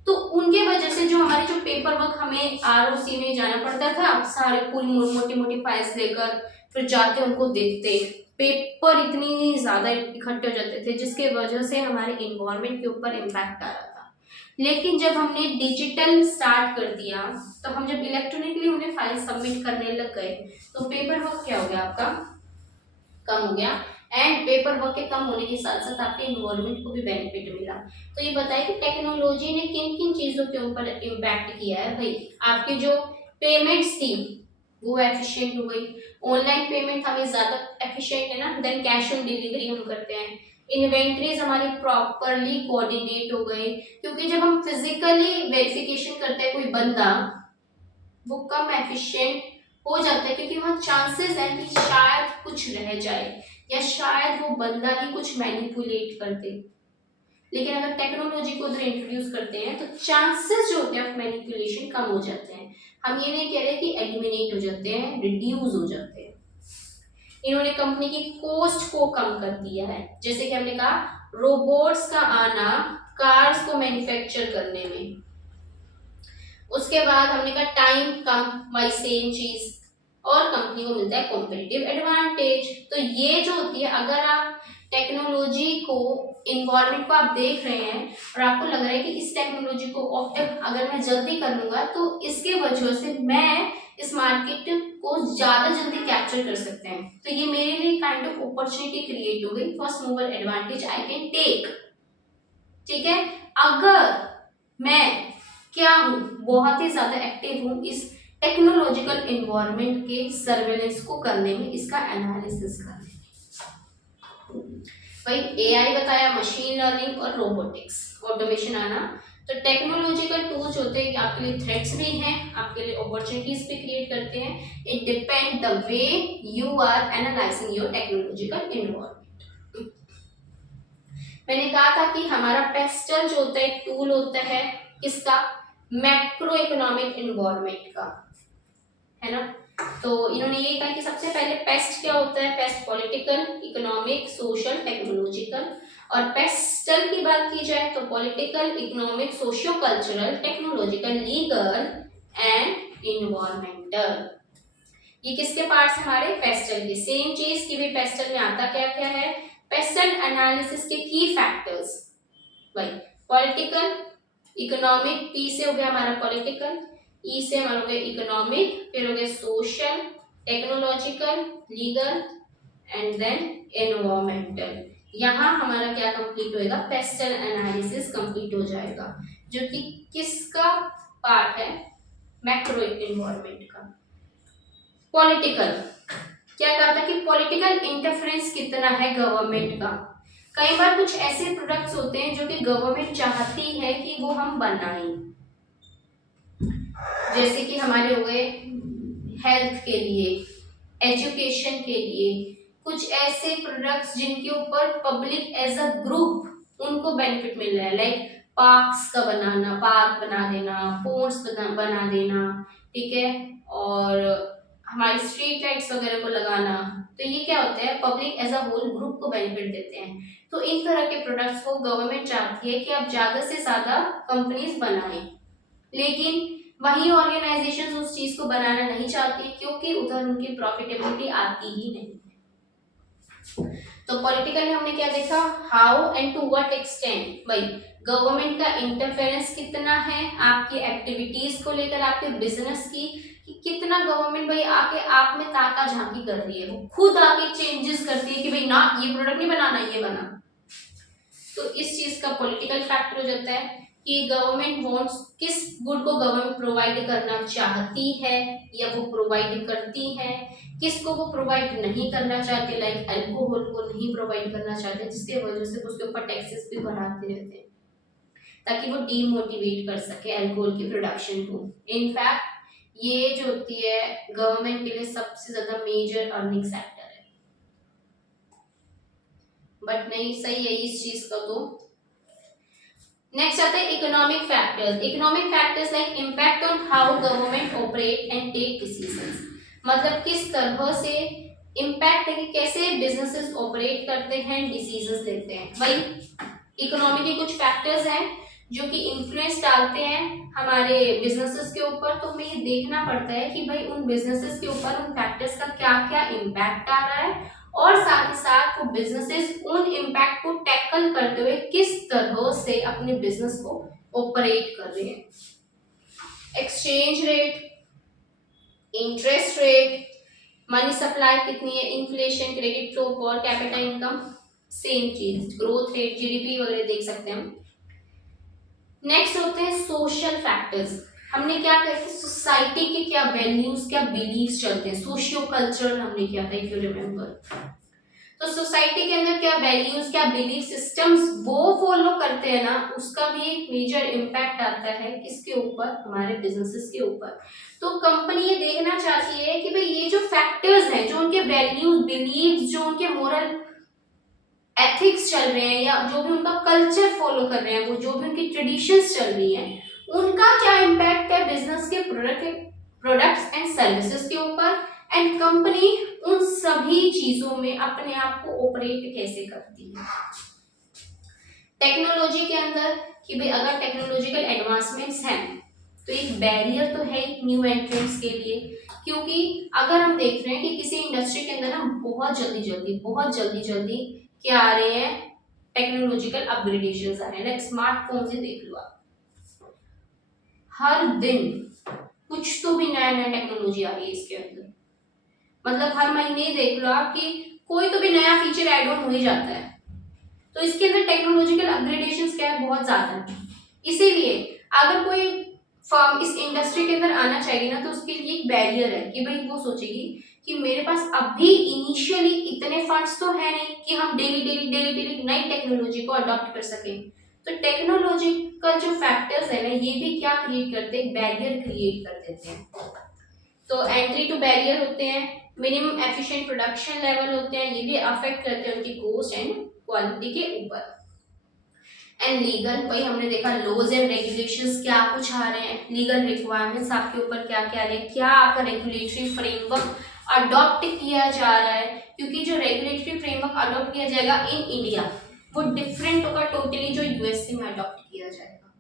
तो उनके वजह से जो हमारे जो पेपर वर्क हमें आरओसी में जाना पड़ता था, सारे पूरी मोटी मोटी फाइल्स लेकर फिर जाके उनको देखते, पेपर इतनी ज्यादा इकट्ठे हो जाते थे जिसके वजह से हमारे इन्वायरमेंट के ऊपर इम्पैक्ट आ रहा था। लेकिन जब हमने डिजिटल स्टार्ट कर दिया, तो हम जब इलेक्ट्रॉनिकली उन्हें फाइल सबमिट करने लग गए, तो पेपर वर्क क्या हो गया, आपका कम हो गया। एंड पेपर वर्क के कम होने के साथ साथ आपके इन्वायरमेंट को भी बेनिफिट मिला। तो ये बताइए कि टेक्नोलॉजी ने किन किन चीजों के ऊपर इम्पैक्ट किया है। भाई आपकी जो पेमेंट्स थी वो एफिशिएंट हो गई, ऑनलाइन पेमेंट हमें ज्यादा एफिशिएंट है ना देन कैश ऑन डिलीवरी हम करते हैं। इन्वेंट्रीज हमारी प्रॉपरली कोऑर्डिनेट हो गए, क्योंकि जब हम फिजिकली वेरिफिकेशन करते हैं कोई बंदा, वो कम एफिशिएंट हो जाता है, क्योंकि वहाँ चांसेस है कि शायद कुछ रह जाए या शायद वो बंदा ही कुछ मैनिपुलेट कर दे। लेकिन अगर टेक्नोलॉजी को उधर इंट्रोड्यूस करते हैं तो चांसेस जो होते हैं ऑफ मैनिपुलेशन कम हो जाते हैं। हम ये नहीं कह रहे कि एलिमिनेट हो जाते हैं, रिड्यूस हो जाते हैं। इन्होंने कंपनी की कॉस्ट को कम कर दिया है, जैसे कि हमने कहा रोबोट्स का आना कार्स को मैन्युफैक्चर करने में। उसके बाद हमने कहा टाइम कम, वही सेम चीज, और कंपनी को मिलता है कॉम्पिटिटिव एडवांटेज। तो ये जो होती है, अगर आप टेक्नोलॉजी को, इन्वायरमेंट को आप देख रहे हैं और आपको लग रहा है कि इस टेक्नोलॉजी को ऑप्ट अगर मैं जल्दी कर लूंगा तो इसके वजह से मैं इस मार्केट को ज्यादा जल्दी कैप्चर कर सकते हैं, तो ये मेरे लिए काइंड ऑफ अपॉर्चुनिटी क्रिएट हो गई, first mover advantage I can take. ठीक है, अगर मैं क्या हूं, बहुत ही ज्यादा एक्टिव हूं इस टेक्नोलॉजिकल इन्वायरमेंट के सर्वेलेंस को करने में, इसका एनालिसिस करने में। भाई एआई बताया, मशीन लर्निंग और रोबोटिक्स, ऑटोमेशन आना। तो टेक्नोलॉजिकल टूल्स होते हैं कि आपके लिए थ्रेट्स भी हैं, आपके लिए अपॉर्चुनिटीज भी क्रिएट करते हैं। It depend the way you are analysing your technological environment. मैंने कहा था कि हमारा पेस्टल जो होता है एक टूल होता है किसका, मैक्रो इकोनॉमिक इन्वायरमेंट का, है ना। तो इन्होंने ये कहा कि सबसे पहले पेस्ट क्या होता है, paste political, economic, social, technological. और पेस्टल की बात की जाए तो political, economic, socio cultural, technological, legal and environmental. ये किसके पार्ट्स हमारे, पेस्टल के। सेम चीज की भी पेस्टल में आता क्या क्या है, पेस्टल एनालिसिस के की फैक्टर्स, भाई पॉलिटिकल, इकोनॉमिक, पी से हो गया हमारा पॉलिटिकल, ई से हमारा हो गया इकोनॉमिक, फिर हो गया social, technological, legal and then environmental. यहाँ हमारा क्या कंप्लीट होएगा, पेस्टल एनालिसिस कंप्लीट हो जाएगा, जो कि किसका पार्ट है, मैक्रो एनवायरमेंट का। पॉलिटिकल क्या कहा था कि पॉलिटिकल इंटरफेरेंस कितना है गवर्नमेंट का। कई बार कुछ ऐसे प्रोडक्ट्स होते हैं जो कि गवर्नमेंट चाहती है कि वो हम बनाएं, जैसे कि हमारे हो गए हेल्थ के लिए, एजुकेशन के लिए, कुछ ऐसे प्रोडक्ट्स जिनके ऊपर पब्लिक एज अ ग्रुप उनको बेनिफिट मिल रहा है, लाइक पार्क्स का बनाना, पार्क बना देना, पोर्ट्स बना देना, ठीक है, और हमारी स्ट्रीट लाइट्स वगैरह को लगाना। तो ये क्या होता है, public as a whole group को बेनिफिट देते हैं। तो इन तरह के प्रोडक्ट्स को गवर्नमेंट चाहती है कि आप ज्यादा से ज्यादा कंपनीज बनाएं, लेकिन वही ऑर्गेनाइजेशंस उस चीज को बनाना नहीं चाहती क्योंकि उधर उनकी प्रॉफिटेबिलिटी आती ही नहीं। तो पॉलिटिकल में हमने क्या देखा, how and to what extent, भाई गवर्नमेंट का इंटरफेरेंस कितना है आपकी एक्टिविटीज को लेकर, आपके बिजनेस की, कि कितना गवर्नमेंट भाई आके आप में ताका झांकी कर रही है, वो खुद आके चेंजेस करती है कि भाई ना ये प्रोडक्ट नहीं बनाना, ये बना। तो इस चीज का पॉलिटिकल फैक्टर हो जाता है कि गवर्नमेंट वांट्स, किस गुड को गवर्नमेंट प्रोवाइड करना चाहती है या वो प्रोवाइड करती है, किसको वो प्रोवाइड नहीं करना चाहते, लाइक अल्कोहल को नहीं प्रोवाइड करना चाहते, जिसके वजह से उसके ऊपर टैक्सेस भी बढ़ाते रहते हैं ताकि वो डीमोटिवेट कर सके अल्कोहल की प्रोडक्शन को। इनफैक्ट ये जो होती है गवर्नमेंट के लिए सबसे ज्यादा मेजर अर्निंग सेक्टर है, बट नहीं सही है इस चीज का। तो नेक्स्ट आता है economic factors. Economic factors like impact on how government operate and take decisions, मतलब किस तरह से इम्पैक्ट है कि कैसे बिजनेसेस ऑपरेट करते हैं, डिसीजंस लेते हैं। भाई इकोनॉमी के कुछ फैक्टर्स हैं जो कि इन्फ्लुएंस डालते हैं हमारे बिजनेसेस के ऊपर, तो हमें ये देखना पड़ता है कि भाई उन बिजनेसेस के ऊपर उन फैक्टर्स का क्या क्या इम्पैक्ट आ रहा है, और साथ ही साथ वो बिजनेसेस उन इम्पैक्ट को टैकल करते हुए किस तरह से अपने बिजनेस को ऑपरेट कर रहे हैं। Exchange rate, interest rate, money supply कितनी है, इन्फ्लेशन, क्रेडिट फ्लो और कैपिटल इनकम, सेम चीज, ग्रोथ रेट, जीडीपी वगैरह देख सकते हैं हम। नेक्स्ट होते हैं सोशल फैक्टर्स। हमने क्या कहा कि सोसाइटी के क्या वैल्यूज, क्या बिलीव्स चलते हैं, सोशियो कल्चरल हमने किया था इफ यू रिमेम्बर। तो सोसाइटी के अंदर क्या वैल्यूज, क्या बिलीफ सिस्टम्स वो फॉलो करते हैं ना, उसका भी एक मेजर इम्पैक्ट आता है किसके ऊपर, हमारे बिजनेसेस के ऊपर। तो कंपनी ये देखना चाहती है कि भाई ये जो फैक्टर्स हैं, जो उनके वैल्यूज, बिलीव्स, जो उनके मोरल एथिक्स चल रहे हैं, या जो भी उनका कल्चर फॉलो कर रहे हैं, वो जो भी उनकी ट्रेडिशंस चल रही हैं, उनका क्या इम्पैक्ट है बिजनेस के प्रोडक्ट्स एंड सर्विसेज के ऊपर, एंड कंपनी उन सभी चीजों में अपने आप को ऑपरेट कैसे करती है। टेक्नोलॉजी के अंदर कि भाई अगर टेक्नोलॉजिकल एडवांसमेंट्स हैं तो एक बैरियर तो है न्यू एंट्रेंट्स के लिए, क्योंकि अगर हम देख रहे हैं कि किसी इंडस्ट्री के अंदर हम बहुत जल्दी जल्दी क्या आ रहे हैं, टेक्नोलॉजिकल अपग्रेडेशंस आ रहे हैं, लाइक स्मार्टफोन्स ही देख लो आप, हर दिन कुछ तो भी नया नया टेक्नोलॉजी आ रही है इसके अंदर, मतलब हर महीने ही देख लो आप कि कोई तो भी नया फीचर ऐड ऑन हो ही जाता है। तो इसके अंदर टेक्नोलॉजिकल अपग्रेडेशंस क्या है, बहुत ज्यादा है। इसीलिए अगर कोई फर्म इस इंडस्ट्री के अंदर आना चाहिए ना, तो उसके लिए एक बैरियर है कि भाई वो सोचेगी कि मेरे पास अभी इनिशियली इतने फंड्स तो है नहीं कि हम डेली नई टेक्नोलॉजी को अडॉप्ट कर सकें। तो टेक्नोलॉजिकल जो फैक्टर्स है ना, ये भी क्या क्रिएट करते हैं, बैरियर क्रिएट कर देते हैं। तो एंट्री टू बैरियर होते हैं, मिनिमम एफिशिएंट प्रोडक्शन लेवल होते हैं, ये भी अफेक्ट करते हैं उनकी कॉस्ट एंड क्वालिटी के ऊपर। एंड लीगल, भाई हमने देखा लॉज एंड रेगुलेशंस क्या कुछ आ रहे हैं, लीगल रिक्वायरमेंट्स आपके ऊपर क्या क्या आ रहे हैं, क्या आपका रेगुलेटरी फ्रेमवर्क अडॉप्ट किया जा रहा है, क्योंकि जो रेगुलेटरी फ्रेमवर्क अडॉप्ट किया जाएगा इन इंडिया वो डिफरेंट होगा टोटली जो यूएसए में अडॉप्ट किया जाएगा।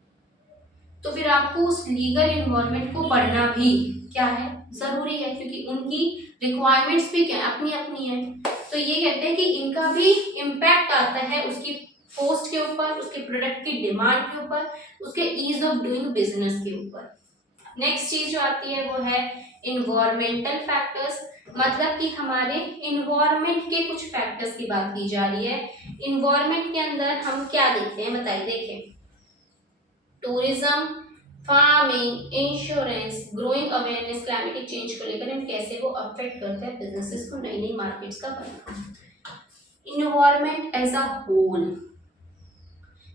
तो फिर आपको उस लीगल इन्वायरमेंट को पढ़ना भी क्या है, जरूरी है, क्योंकि उनकी रिक्वायरमेंट्स भी क्या है, अपनी अपनी है। तो ये कहते हैं कि इनका भी इम्पैक्ट आता है उसकी कॉस्ट के ऊपर, उसके प्रोडक्ट की डिमांड के ऊपर, उसके ईज ऑफ डूइंग बिजनेस के ऊपर। नेक्स्ट चीज जो आती है वो है इन्वायरमेंटल फैक्टर्स, मतलब कि हमारे इन्वायरमेंट के कुछ फैक्टर्स की बात की जा रही है। इन्वायरमेंट के अंदर हम क्या देखते हैं, बताइए। देखें, tourism, farming, insurance, growing awareness climatic change को लेकर एंड कैसे वो अफेक्ट करते हैं बिजनेसेस को, नई नई मार्केट्स का बनना। Environment as a whole,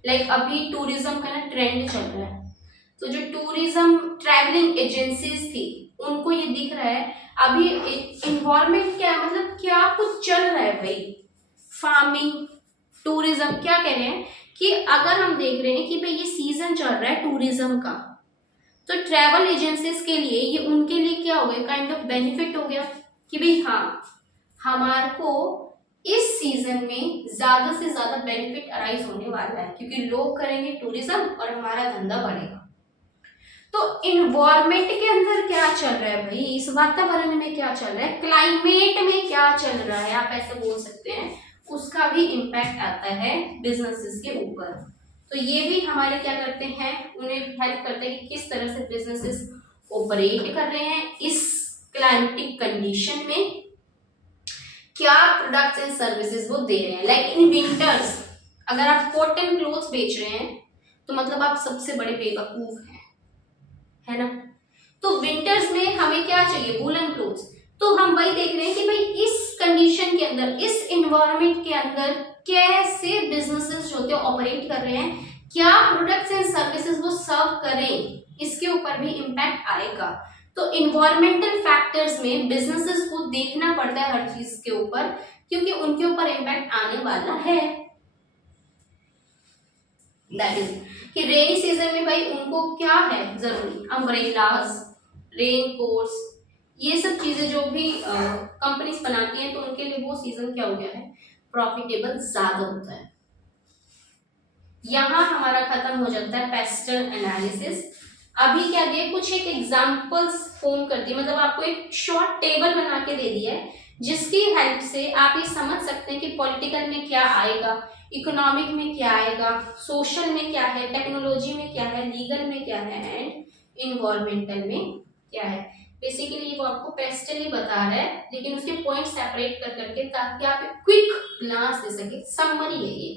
like अभी टूरिज्म का ना ट्रेंड चल रहा है, तो जो टूरिज्म ट्रैवलिंग एजेंसीज थी उनको ये दिख रहा है अभी इन्वायरमेंट क्या है, मतलब क्या कुछ चल रहा है भाई। फार्मिंग, टूरिज्म, क्या कह रहे हैं कि अगर हम देख रहे हैं कि भाई ये सीजन चल रहा है टूरिज्म का, तो ट्रैवल एजेंसीज के लिए ये उनके लिए क्या हो गया, काइंड ऑफ बेनिफिट हो गया कि भाई हाँ हमारे को इस सीजन में ज्यादा से ज्यादा बेनिफिट अराइज होने वाला है, क्योंकि लोग करेंगे टूरिज्म और हमारा धंधा बढ़ेगा। तो इन्वायरमेंट के अंदर क्या चल रहा है भाई, इस वातावरण में क्या चल रहा है, क्लाइमेट में क्या चल रहा है, आप ऐसे बोल सकते हैं, उसका भी इम्पैक्ट आता है बिजनेसेस के ऊपर। तो ये भी हमारे क्या करते हैं, उन्हें हेल्प करते हैं कि किस तरह से बिजनेसेस ऑपरेट कर रहे हैं इस क्लाइमेटिक कंडीशन में, क्या प्रोडक्ट्स एंड सर्विसेज वो दे रहे हैं। लाइक इन विंटर्स अगर आप कॉटन क्लोथ्स बेच रहे हैं तो मतलब आप सबसे बड़े बेवकूफ हैं, है ना। तो विंटर्स में हमें क्या चाहिए, वूलन क्लोथ्स। तो हम वही देख रहे हैं कि भाई इस कंडीशन के अंदर, इस इन्वायरमेंट के अंदर कैसे बिजनेसेस जो होते हैं ऑपरेट कर रहे हैं, क्या प्रोडक्ट्स एंड सर्विसेज वो सर्व करें, इसके ऊपर भी इम्पैक्ट आएगा। तो इन्वायरमेंटल फैक्टर्स में बिजनेसेस को देखना पड़ता है हर चीज के ऊपर, क्योंकि उनके ऊपर इम्पैक्ट आने वाला है। दैट इज कि रेनी सीजन में भाई उनको क्या है जरूरी, अम्ब्रेलाज, रेन कोट्स, ये सब चीजें जो भी कंपनीज बनाती हैं, तो उनके लिए वो सीजन क्या हो गया है, प्रॉफिटेबल ज्यादा होता है। यहाँ हमारा खत्म हो जाता है पेस्टल एनालिसिस। अभी क्या दिया, कुछ एक एग्जांपल्स फॉर्म कर दिए, मतलब आपको एक शॉर्ट टेबल बना के दे दिया है जिसकी हेल्प से आप ये समझ सकते हैं कि पॉलिटिकल में क्या आएगा, इकोनॉमिक में क्या आएगा, सोशल में क्या है, टेक्नोलॉजी में क्या है, लीगल में क्या है एंड इन्वायरमेंटल में क्या है। बेसिकली वो आपको पेस्टली बता रहा है, लेकिन उसके पॉइंट सेपरेट कर करके, ताकि आप क्विक ग्लांस दे सके। समरी है ये,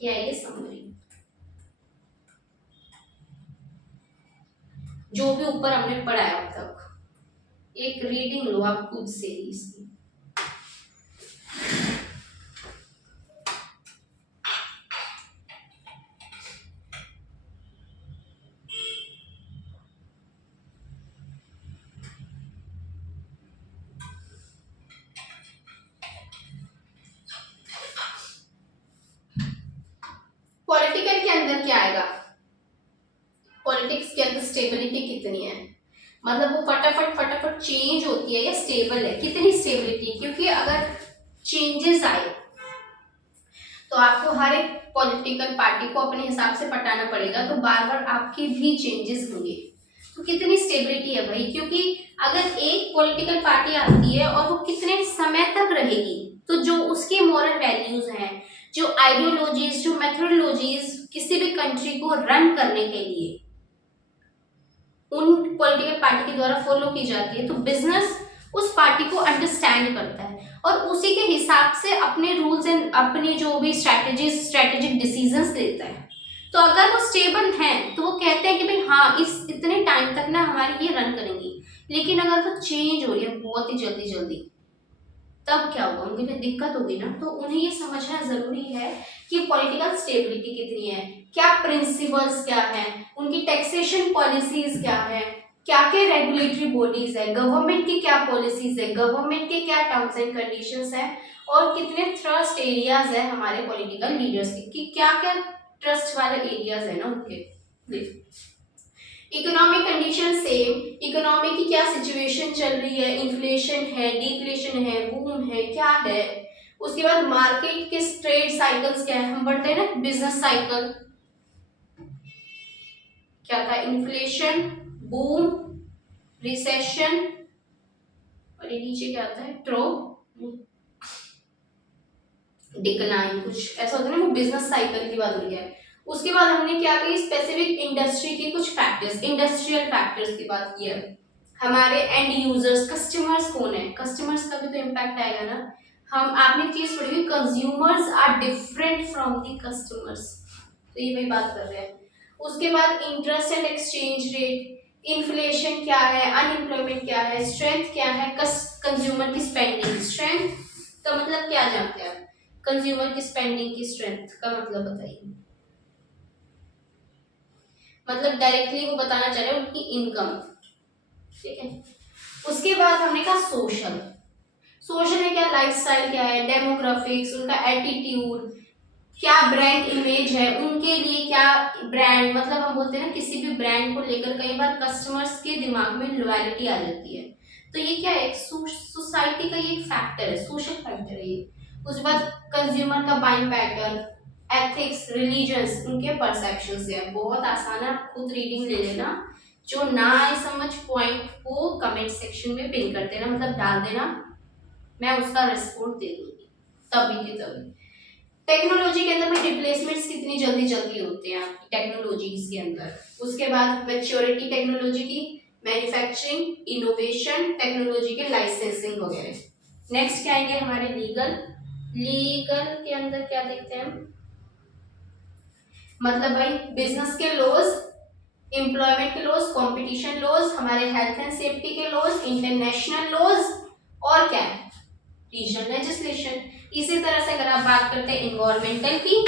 क्या है ये समरी, जो भी ऊपर हमने पढ़ाया अब तक, एक रीडिंग लो आप खुद से ही इसकी। पॉलिटिकल के अंदर क्या आएगा, पॉलिटिक्स के अंदर स्टेबिलिटी कितनी है, मतलब वो फटाफट फटाफट चेंज होती है या स्टेबल है, कितनी स्टेबिलिटी, क्योंकि अगर चेंजेस आए तो आपको हर एक पॉलिटिकल पार्टी को अपने हिसाब से पटाना पड़ेगा, तो बार बार आपके भी चेंजेस होंगे। तो कितनी स्टेबिलिटी है भाई, क्योंकि अगर एक पॉलिटिकल पार्टी आती है और वो कितने समय तक रहेगी, तो जो उसकी मॉरल वैल्यूज हैं, जो आइडियोलॉजीज, जो मेथोडोलॉजीज किसी भी कंट्री को रन करने के लिए उन पॉलिटिकल पार्टी के द्वारा फॉलो की जाती है, तो बिजनेस उस पार्टी को अंडरस्टैंड करता है और उसी के हिसाब से अपने रूल्स एंड अपने जो भी स्ट्रेटेजिक डिसीजंस लेता है। तो अगर वो स्टेबल हैं तो वो कहते हैं कि भाई हाँ इस इतने टाइम तक ना हमारी ये रन करेंगी, लेकिन अगर वो चेंज हो रही है बहुत ही जल्दी जल्दी, तब क्या होगा, उनके लिए दिक्कत होगी ना। तो उन्हें ये समझना जरूरी है कि पॉलिटिकल स्टेबिलिटी कितनी है, क्या प्रिंसिपल्स क्या है, उनकी टैक्सेशन पॉलिसीज क्या है, क्या क्या रेगुलेटरी बॉडीज है, गवर्नमेंट की क्या पॉलिसीज है, गवर्नमेंट के क्या टर्म्स एंड कंडीशंस है, और कितने ट्रस्ट एरियाज है हमारे पॉलिटिकल लीडर्स के, कि क्या क्या ट्रस्ट वाले एरियाज है ना उनके। इकोनॉमिक कंडीशन सेम, इकोनॉमी की क्या सिचुएशन चल रही है, इन्फ्लेशन है, डिफ्लेशन है, बूम है, क्या है। उसके बाद मार्केट के ट्रेड साइकिल्स क्या है, हम पढ़ते हैं ना बिजनेस साइकिल, क्या था, इन्फ्लेशन, बूम, रिसेशन, और ये नीचे क्या आता है, ट्रो डिक्लाइन, कुछ ऐसा होता है ना, वो बिजनेस साइकिल की बात हो रही है। उसके बाद हमने क्या की, स्पेसिफिक इंडस्ट्री के कुछ फैक्टर्स, इंडस्ट्रियल फैक्टर्स की बात की है। हमारे एंड यूजर्स, कस्टमर्स कौन है, कस्टमर्स का भी तो इम्पैक्ट आएगा ना। हम आपने एक चीज पढ़ी हुई, consumers are different from the customers, तो ये वही बात कर रहे हैं। उसके बाद interest and exchange rate, inflation क्या है, अनएम्प्लॉयमेंट क्या है, स्ट्रेंथ क्या है, कंज्यूमर की स्पेंडिंग स्ट्रेंथ का मतलब क्या जानते हैं आप, कंज्यूमर की स्पेंडिंग की स्ट्रेंथ का मतलब बताइए। मतलब डायरेक्टली वो बताना चाह रहे हैं उनकी इनकम, ठीक है। उसके बाद हमने कहा सोशल, सोशल में क्या, लाइफस्टाइल क्या है, डेमोग्राफिक्स, उनका एटीट्यूड, क्या ब्रांड इमेज है उनके लिए, क्या ब्रांड, मतलब हम बोलते हैं ना किसी भी ब्रांड को लेकर कई बार कस्टमर्स के दिमाग में लॉयल्टी आ जाती है, तो ये क्या है, सोसाइटी का ये एक फैक्टर है, सोशल फैक्टर है ये। उसके बाद कंज्यूमर का बाइंग पैटर्न, एथिक्स, रिलीजन्स, उनके परसेप्शन से है। बहुत आसान है, आप खुद रीडिंग ले लेना, जो ना आए समझ पॉइंट को कमेंट सेक्शन में पिन कर देना, मतलब डाल देना, मैं उसका रिस्पॉन्स दे दूंगी तभी के तभी। टेक्नोलॉजी के अंदर में रिप्लेसमेंट्स कितनी जल्दी जल्दी होते हैं आपकी टेक्नोलॉजीज के अंदर। उसके बाद मैच्योरिटी टेक्नोलॉजी की, मैन्युफैक्चरिंग, इनोवेशन, टेक्नोलॉजी के लाइसेंसिंग वगैरह। नेक्स्ट क्या आएंगे हमारे लीगल, लीगल के अंदर क्या देखते हैं हम, मतलब भाई बिजनेस के लॉज, एम्प्लॉयमेंट के लॉज, कंपटीशन लॉज, हमारे हेल्थ एंड सेफ्टी के लॉज, इंटरनेशनल लॉज, और क्या है, रीजनल लेजिस्लेशन। इसी तरह से अगर आप बात करते हैं इन्वायरमेंटल की,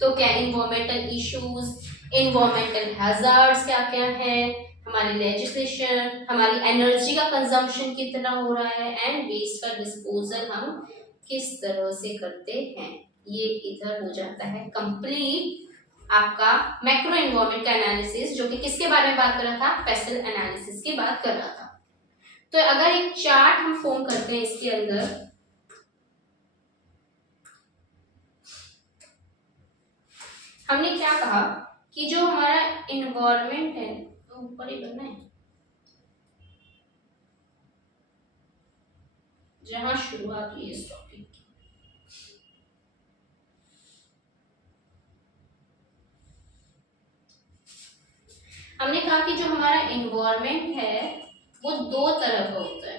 तो क्या इन्वायरमेंटल इश्यूज, इन्वायरमेंटल हैजार्ड्स क्या क्या है, हमारी लेजिस्लेशन, हमारी एनर्जी का कंजम्पशन कितना हो रहा है, एंड वेस्ट का डिस्पोजल हम किस तरह से करते हैं। ये इधर हो जाता है कंप्लीट आपका मैक्रो एनवायरनमेंट का एनालिसिस, जो कि किसके बारे में बात कर रहा था, पेसल एनालिसिस की बात कर रहा था। तो अगर एक चार्ट हम फॉर्म करते हैं इसके अंदर, हमने क्या कहा कि जो हमारा इन्वायरमेंट है, तो ऊपर ही बनना है, जहां शुरुआत हुई इस टॉपिक की। हमने कहा कि जो हमारा इन्वायरमेंट है वो दो तरह का होता है,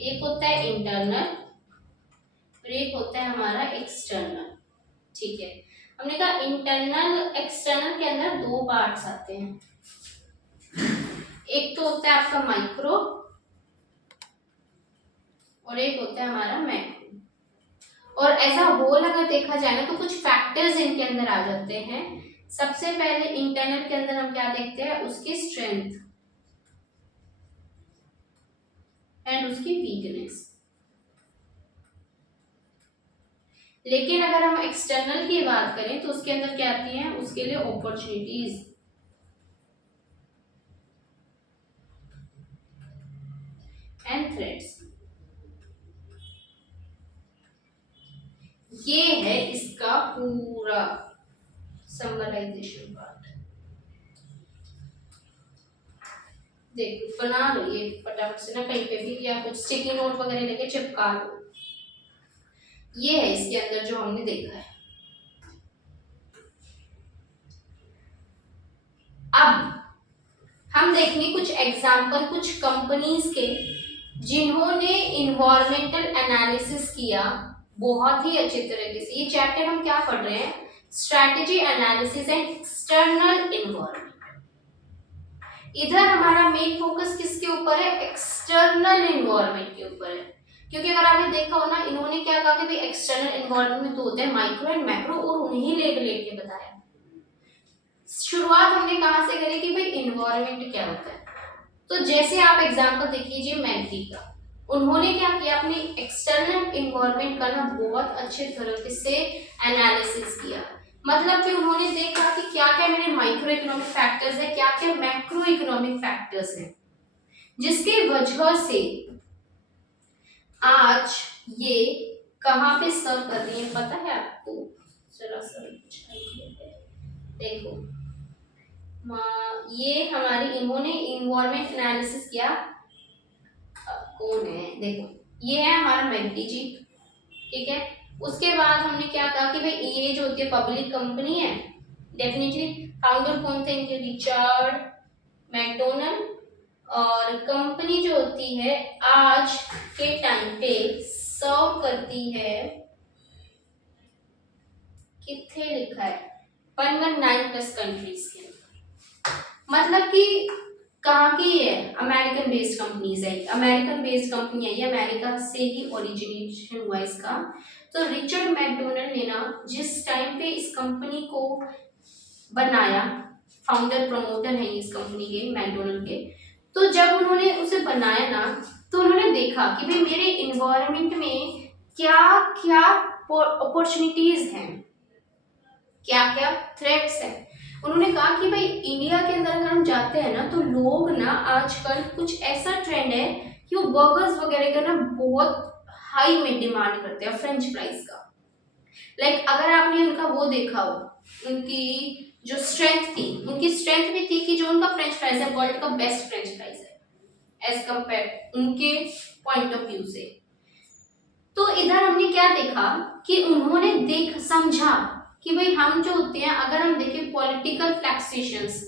एक होता है इंटरनल और एक होता है हमारा एक्सटर्नल, ठीक है। हमने कहा इंटरनल एक्सटर्नल के अंदर दो पार्ट्स आते हैं, एक तो होता है आपका माइक्रो और एक होता है हमारा मैक्रो। और एज अ होल अगर देखा जाए ना तो कुछ फैक्टर्स इनके अंदर आ जाते हैं। सबसे पहले इंटरनल के अंदर हम क्या देखते हैं, उसकी स्ट्रेंथ एंड उसकी वीकनेस। लेकिन अगर हम एक्सटर्नल की बात करें तो उसके अंदर क्या आती हैं, उसके लिए अपॉर्चुनिटीज एंड थ्रेट्स। ये है इसका पूरा समराइजेशन पार्ट। देखो बना लो ये फटाफट से ना, कहीं पे भी या कुछ स्टिकी नोट वगैरह लेके चिपका लो। ये है इसके अंदर जो हमने देखा है। अब हम देखेंगे कुछ एग्जांपल कुछ कंपनीज के जिन्होंने इन्वायरमेंटल एनालिसिस किया बहुत ही अच्छे तरीके से। ये चैप्टर हम क्या पढ़ रहे हैं, strategy analysis and external environment. इधर हमारा मेन फोकस किसके ऊपर है, एक्सटर्नल इन्वायरमेंट के ऊपर है। क्योंकि अगर आपने देखा हो ना, इन्होंने क्या कहा कि भाई एक्सटर्नल इन्वायरमेंट में तो होते हैं माइक्रो एंड मैक्रो, और उन्हीं लेट के बताया। शुरुआत हमने कहां से करी कि भाई इन्वायरमेंट क्या होता है। तो जैसे आप एग्जांपल देख लीजिए मैग्डी का, उन्होंने क्या किया, अपने एक्सटर्नल इन्वायरमेंट का ना बहुत अच्छे तरीके से एनालिसिस किया। मतलब कि उन्होंने देखा कि क्या क्या मेरे माइक्रो इकोनॉमिक फैक्टर्स है, क्या क्या मैक्रो इकोनॉमिक फैक्टर्स है, जिसकी वजह से आज ये कहाँ पे सर्व कर रही है पता है आपको? जरा सा देखो, ये हमारी, इन्होंने इन्वायरमेंट एनालिसिस किया। कौन है, देखो ये है हमारा मैकडी जी, ठीक है। उसके बाद हमने क्या कहा कि भाई ये जो होती है पब्लिक कंपनी है, डेफिनेटली फाउंडर कौन थे इनके, रिचर्ड मैकडोनल्ड। और कंपनी जो होती है आज के टाइम पे सर्व करती है, कितने लिखा है 119 प्लस कंट्रीज के, मतलब कि कहाँ की है, अमेरिकन बेस्ड कंपनीज है, अमेरिकन बेस्ड कंपनी है ये, अमेरिका से ही ओरिजिनेशन हुआ इसका। तो रिचर्ड मैकडोनल्ड ने ना जिस टाइम पे इस कंपनी को बनाया, फाउंडर प्रमोटर है इस कंपनी के, मैकडोनल्ड के, तो जब उन्होंने उसे बनाया ना, तो उन्होंने देखा कि भाई मेरे इन्वायरमेंट में क्या क्या अपॉर्चुनिटीज हैं, क्या क्या थ्रेट्स हैं। उन्होंने कहा कि भाई इंडिया के अंदर अगर हम जाते हैं ना, तो लोग ना आजकल कुछ ऐसा ट्रेंड है कि वो बर्गर्स वगैरह का ना बहुत हाई में डिमांड करते हैं, फ्रेंच फ्राइज का। लाइक अगर आपने उनका वो देखा हो, उनकी जो स्ट्रेंथ थी, उनकी स्ट्रेंथ भी थी कि जो उनका फ्रेंच फ्राइज है वर्ल्ड का बेस्ट फ्रेंच फ्राइज है एज कंपेयर उनके पॉइंट ऑफ व्यू से। तो इधर हमने क्या देखा कि उन्होंने देख समझा कि भाई हम जो होते हैं, अगर हम देखें पॉलिटिकल फ्लैक्सेशंस,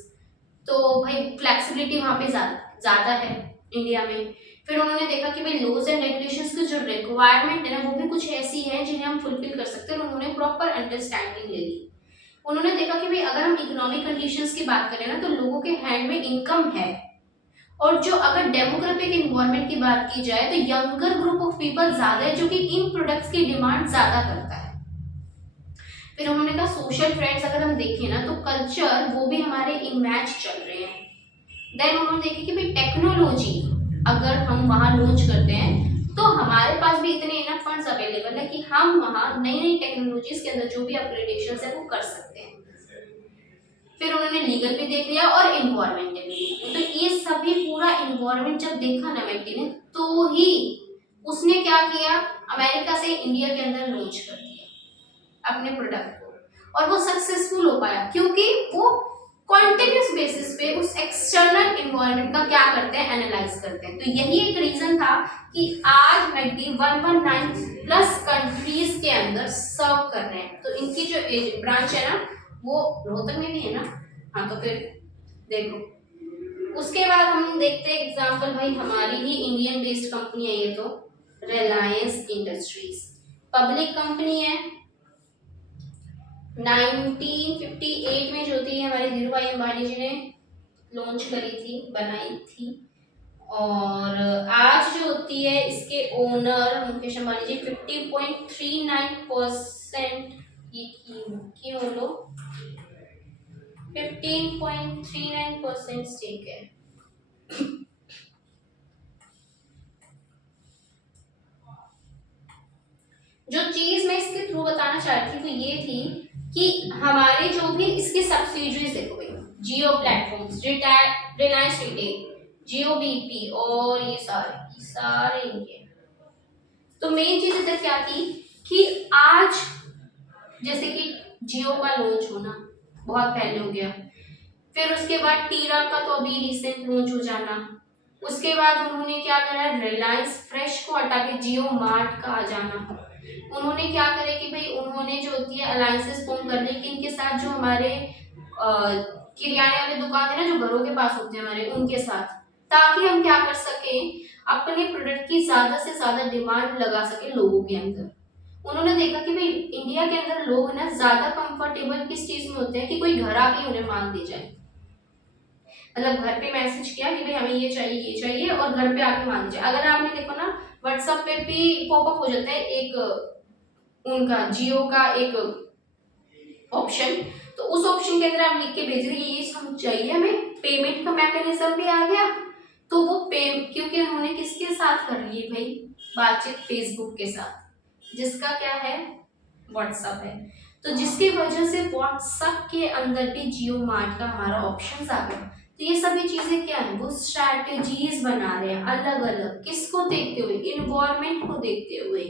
तो भाई फ्लेक्सिबिलिटी वहां पे ज्यादा है इंडिया में। फिर उन्होंने देखा कि भाई लॉज एंड रेगुलेशंस की जो रिक्वायरमेंट है ना, वो भी कुछ ऐसी है जिन्हें हम फुलफिल कर सकते हैं, और उन्होंने प्रॉपर अंडरस्टैंडिंग ले ली। उन्होंने देखा कि भाई अगर हम इकोनॉमिक कंडीशंस की बात करें ना, तो लोगों के हैंड में इनकम है, और जो अगर डेमोग्राफिक इन्वायरमेंट की बात की जाए तो यंगर ग्रुप ऑफ पीपल ज्यादा है जो कि इन प्रोडक्ट्स की डिमांड ज्यादा करता है। फिर उन्होंने कहा सोशल ट्रेंड्स अगर हम देखें ना, तो कल्चर वो भी हमारे इन मैच चल रहे हैं। देन उन्होंने देखा कि भाई टेक्नोलॉजी अगर हम वहां लॉन्च करते हैं, तो हमारे पास भी इतने इनफ फंड्स अवेलेबल है कि हम वहां नई नई टेक्नोलॉजीज के अंदर जो भी अपग्रेडेशंस है वो कर सकते हैं। फिर उन्होंने लीगल भी देख लिया और इन्वायरमेंटल भी, तो ये सभी पूरा इन्वायरमेंट जब देखा ना मैकडी ने, तो ही उसने क्या किया, अमेरिका से इंडिया के अंदर लॉन्च कर दिया अपने प्रोडक्ट को, और वो सक्सेसफुल हो पाया क्योंकि वो कॉन्टिन्यूस बेसिस पे उस एक्सटर्नल इन्वायरमेंट का क्या करते हैं, एनालाइज करते हैं। तो यही एक रीजन था कि आज मैकडी 119 प्लस कंट्रीज के अंदर सर्व कर रहे हैं। तो इनकी जो ब्रांच है ना, वो रोहतक में भी है ना। हाँ, तो फिर देखो उसके बाद हम देखते हैं एग्जांपल, भाई हमारी ही इंडियन बेस्ड कंपनी है ये, तो रिलायंस इंडस्ट्रीज पब्लिक कंपनी है। 1958 में जो थी हमारे धीरू भाई अंबानी जी ने लॉन्च करी थी, बनाई थी। और आज जो होती है इसके ओनर मुकेश अंबानी जी 50.39% की बोलो 15.39% स्टेक है। जो चीज मैं इसके थ्रू बताना चाहती थी वो ये थी कि हमारे जो भी इसके सब्सिडीज देखो भाई, जियो प्लेटफॉर्म्स, रिलायंस रिटेल, जियो बीपी, और ये सारे इनके। तो मेन चीज इधर क्या थी कि आज जैसे कि जियो का लॉन्च होना बहुत पहले हो गया, फिर उसके बाद टीरा का तो अभी रिसेंट लॉन्च हो जाना, उसके बाद उन्होंने क्या करा, रिलायंस फ्रेश को हटा के जियो मार्ट का आ जाना। उन्होंने क्या करे कि भाई उन्होंने जो होती है अलायंसेस फॉर्म कर ली कि इनके साथ जो हमारे किराने वाले दुकान है ना, जो घरों के पास होते हैं हमारे, उनके साथ, ताकि हम क्या कर सके, अपने प्रोडक्ट की ज्यादा से ज्यादा डिमांड लगा सके लोगों के अंदर। उन्होंने देखा कि भाई इंडिया के अंदर लोग ना ज्यादा कंफर्टेबल किस चीज में होते हैं कि कोई घर आके उन्हें मांग दे जाए, मतलब घर पे मैसेज किया कि भाई हमें ये चाहिए और घर पे आके मांग जाए। अगर आपने देखो ना व्हाट्सएप पे भी पॉपअप हो जाता है एक उनका जियो का एक ऑप्शन, तो उस ऑप्शन के अंदर आप लिख के भेज रहे ये हम चाहिए, हमें पेमेंट का मैकेनिज्म भी आ गया, तो वो पे क्योंकि उन्होंने किसके साथ कर ली भाई बातचीत, फेसबुक के साथ, जिसका क्या है व्हाट्सएप है। तो जिसकी वजह से व्हाट्सएप के अंदर भी जियो मार्ट का हमारा ऑप्शन आ गया। तो ये सभी चीजें क्या है, वो स्ट्रैटेजीज बना रहे हैं अलग अलग, किसको देखते हुए, इन्वायरमेंट को देखते हुए।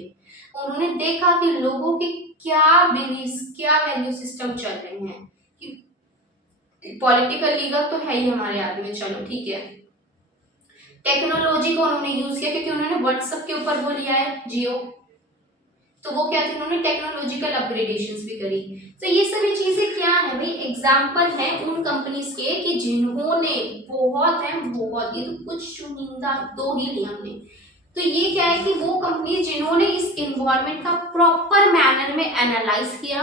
उन्होंने देखा कि लोगों के क्या बिलीव्स, क्या वैल्यू सिस्टम चल रहे हैं। पॉलिटिकल लीगल तो है ही हमारे हाथ में, चलो ठीक है। टेक्नोलॉजी को उन्होंने यूज किया क्योंकि उन्होंने व्हाट्सएप के ऊपर वो लिया है जियो, तो वो क्या थी, उन्होंने टेक्नोलॉजिकल अपग्रेडेशंस भी करी। तो ये सभी चीजें क्या है भाई, एग्जांपल है उन कंपनीज के कि जिन्होंने, बहुत है बहुत, ये तो कुछ चुनिंदा दो ही लिए हमने। तो ये क्या है कि वो कंपनी जिन्होंने इस इन्वायरमेंट का प्रॉपर मैनर में एनालाइज किया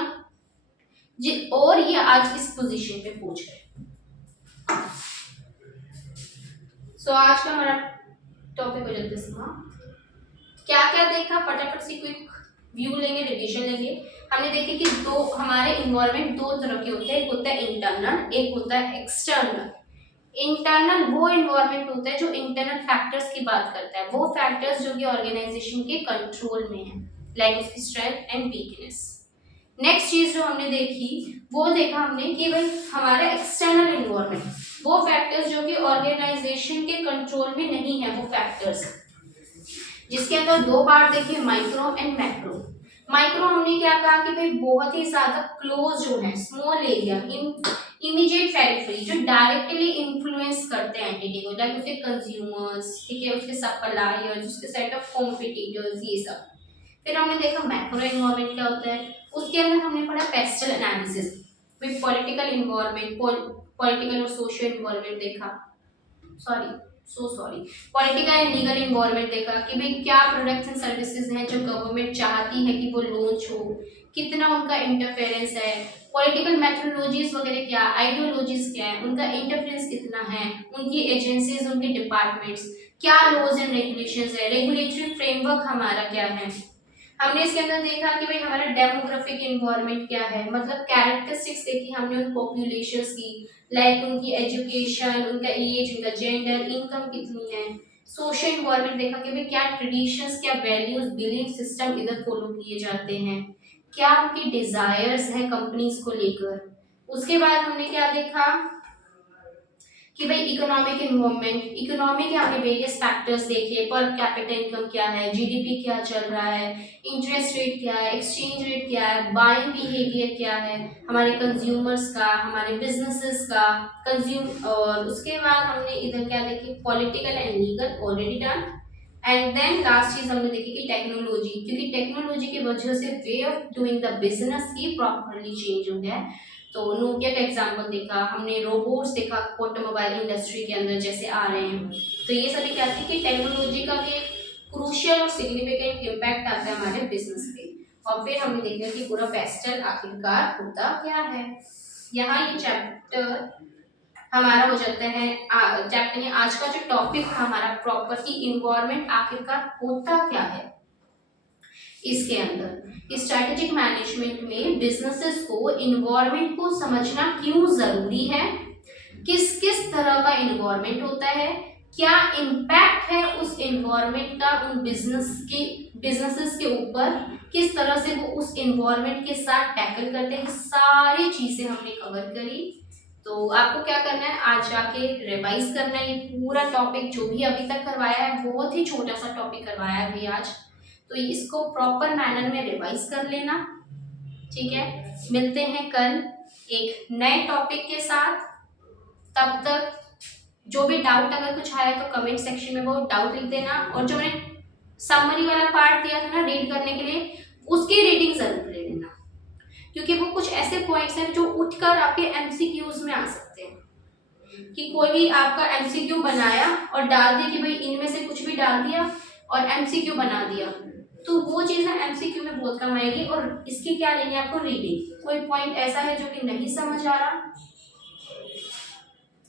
और ये आज इस पोजीशन पे पहुंच गए। सो आज का हमारा टॉपिक हो जाता है समाप्त। क्या क्या देखा, फटाफट से क्विक व्यू लेंगे, रिविजन लेंगे। हमने देखे कि दो हमारे इन्वायरमेंट दो तरह के होते हैं, एक होता है इंटरनल, एक होता है एक्सटर्नल। इंटरनल वो इन्वायरमेंट होता है जो इंटरनल फैक्टर्स की बात करता है, वो फैक्टर्स जो कि ऑर्गेनाइजेशन के कंट्रोल में है, लाइक उसकी स्ट्रेंथ एंड वीकनेस। नेक्स्ट चीज जो हमने देखी, वो देखा हमने कि भाई हमारे एक्सटर्नल इन्वायरमेंट, वो फैक्टर्स जो कि ऑर्गेनाइजेशन के कंट्रोल में नहीं है, वो फैक्टर्स, जिसके अंदर दो पार्ट देखे, माइक्रो एंड मैक्रो। माइक्रो हमने क्या कहा कि भाई बहुत ही ज्यादा क्लोज जो है, स्मॉल एरिया, इमीडिएट पेरिफेरी, जो डायरेक्टली इन्फ्लुएंस करते हैं एंटिटी को, लाइक उसके कंज्यूमर्स, ठीक है, उसके सप्लायर्स, उसके सेट ऑफ कॉम्पिटिटर्स, ये सब। फिर हमने देखा मैक्रो इन्वायरमेंट क्या होता है, उसके अंदर हमने पढ़ा pastel analysis with political environment, political और सोशल इन्वायरमेंट देखा, sorry political and legal environment देखा कि भाई क्या प्रोडक्ट्स एंड सर्विसेज हैं जो गवर्नमेंट चाहती है कि वो लॉन्च हो, कितना उनका इंटरफेरेंस है, पॉलिटिकल मेथोडोलॉजीज वगैरह क्या, आइडियोलॉजीज क्या है, उनका इंटरफेरेंस कितना है, उनकी एजेंसीज, उनके डिपार्टमेंट्स, क्या लॉज एंड रेगुलेशंस है, रेगुलेटरी फ्रेमवर्क हमारा क्या है। हमने इसके अंदर देखा कि भाई हमारा डेमोग्राफिक इन्वायरमेंट क्या है, मतलब कैरेक्टरिस्टिक्स देखी हमने उन पॉपुलेशंस की, लाइक उनकी एजुकेशन, उनका एज, उनका जेंडर, इनकम कितनी है। सोशल इन्वायरमेंट देखा कि भाई क्या ट्रेडिशंस, क्या वैल्यूज, बिलीफ सिस्टम इधर फॉलो किए जाते हैं, क्या उनकी डिजायर्स है कंपनीज को लेकर। उसके बाद हमने क्या देखा कि भाई इकोनॉमिक इन्वायरमेंट, इकोनॉमी के हमने वेरियस फैक्टर्स देखे, पर कैपिटल इनकम क्या है, जीडीपी क्या चल रहा है, इंटरेस्ट रेट क्या है, एक्सचेंज रेट क्या है, बाइंग बिहेवियर क्या है हमारे कंज्यूमर्स का, हमारे बिजनेसेस का कंज्यूम। और उसके बाद हमने इधर क्या देखी, political and legal already done. And then last चीज हमने देखी कि टेक्नोलॉजी, क्योंकि टेक्नोलॉजी की वजह से way of doing the business he properly change हो गया है। तो नोकिया का एग्जांपल देखा हमने, रोबोट्स देखा ऑटोमोबाइल इंडस्ट्री के अंदर जैसे आ रहे हैं। तो ये सभी क्या थी कि टेक्नोलॉजी का भी क्रूशियल और सिग्निफिकेंट इम्पैक्ट आता है हमारे बिजनेस पे। और फिर हमने देखा कि पूरा पेस्टल आखिरकार होता क्या है। यहाँ ये चैप्टर हमारा हो जाता है, चैप्टर ने आज का जो टॉपिक था हमारा प्रॉपर की इन्वायरमेंट आखिरकार होता क्या है। इसके अंदर स्ट्रैटेजिक मैनेजमेंट में बिजनेसेस को इन्वायरमेंट को समझना क्यों जरूरी है, किस किस तरह का इन्वायरमेंट होता है, क्या इम्पैक्ट है उस इन्वायरमेंट का उन बिजनेसेस के ऊपर, किस तरह से वो उस इन्वायरमेंट के साथ टैकल करते हैं, सारी चीजें हमने कवर करी। तो आपको क्या करना है, आज जाके रिवाइज करना है ये पूरा टॉपिक, जो भी अभी तक करवाया है, बहुत ही छोटा सा टॉपिक करवाया है अभी आज, तो इसको प्रॉपर मैनर में रिवाइज कर लेना, ठीक है। मिलते हैं कल एक नए टॉपिक के साथ। तब तक जो भी डाउट अगर कुछ आया तो कमेंट सेक्शन में वो डाउट लिख देना, और जो मैंने समरी वाला पार्ट दिया था ना रीड करने के लिए, उसकी रीडिंग जरूर ले लेना, क्योंकि वो कुछ ऐसे पॉइंट्स हैं जो उठकर आपके एमसीक्यूज में आ सकते हैं। कि कोई भी आपका एमसीक्यू बनाया और डाल दिया कि भाई इनमें से कुछ भी डाल दिया और एमसीक्यू बना दिया, तो वो चीज़ ना एमसीक्यू में बहुत कम आएगी। और इसकी क्या लेनी है आपको, रीडिंग। कोई पॉइंट ऐसा है जो कि नहीं समझ आ रहा,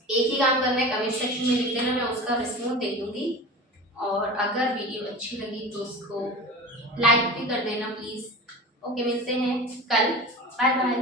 एक ही काम करना है, कमेंट सेक्शन में लिख देना, मैं उसका रिस्पॉन्स दे दूंगी। और अगर वीडियो अच्छी लगी तो उसको लाइक भी कर देना प्लीज। ओके, मिलते हैं कल, बाय बाय।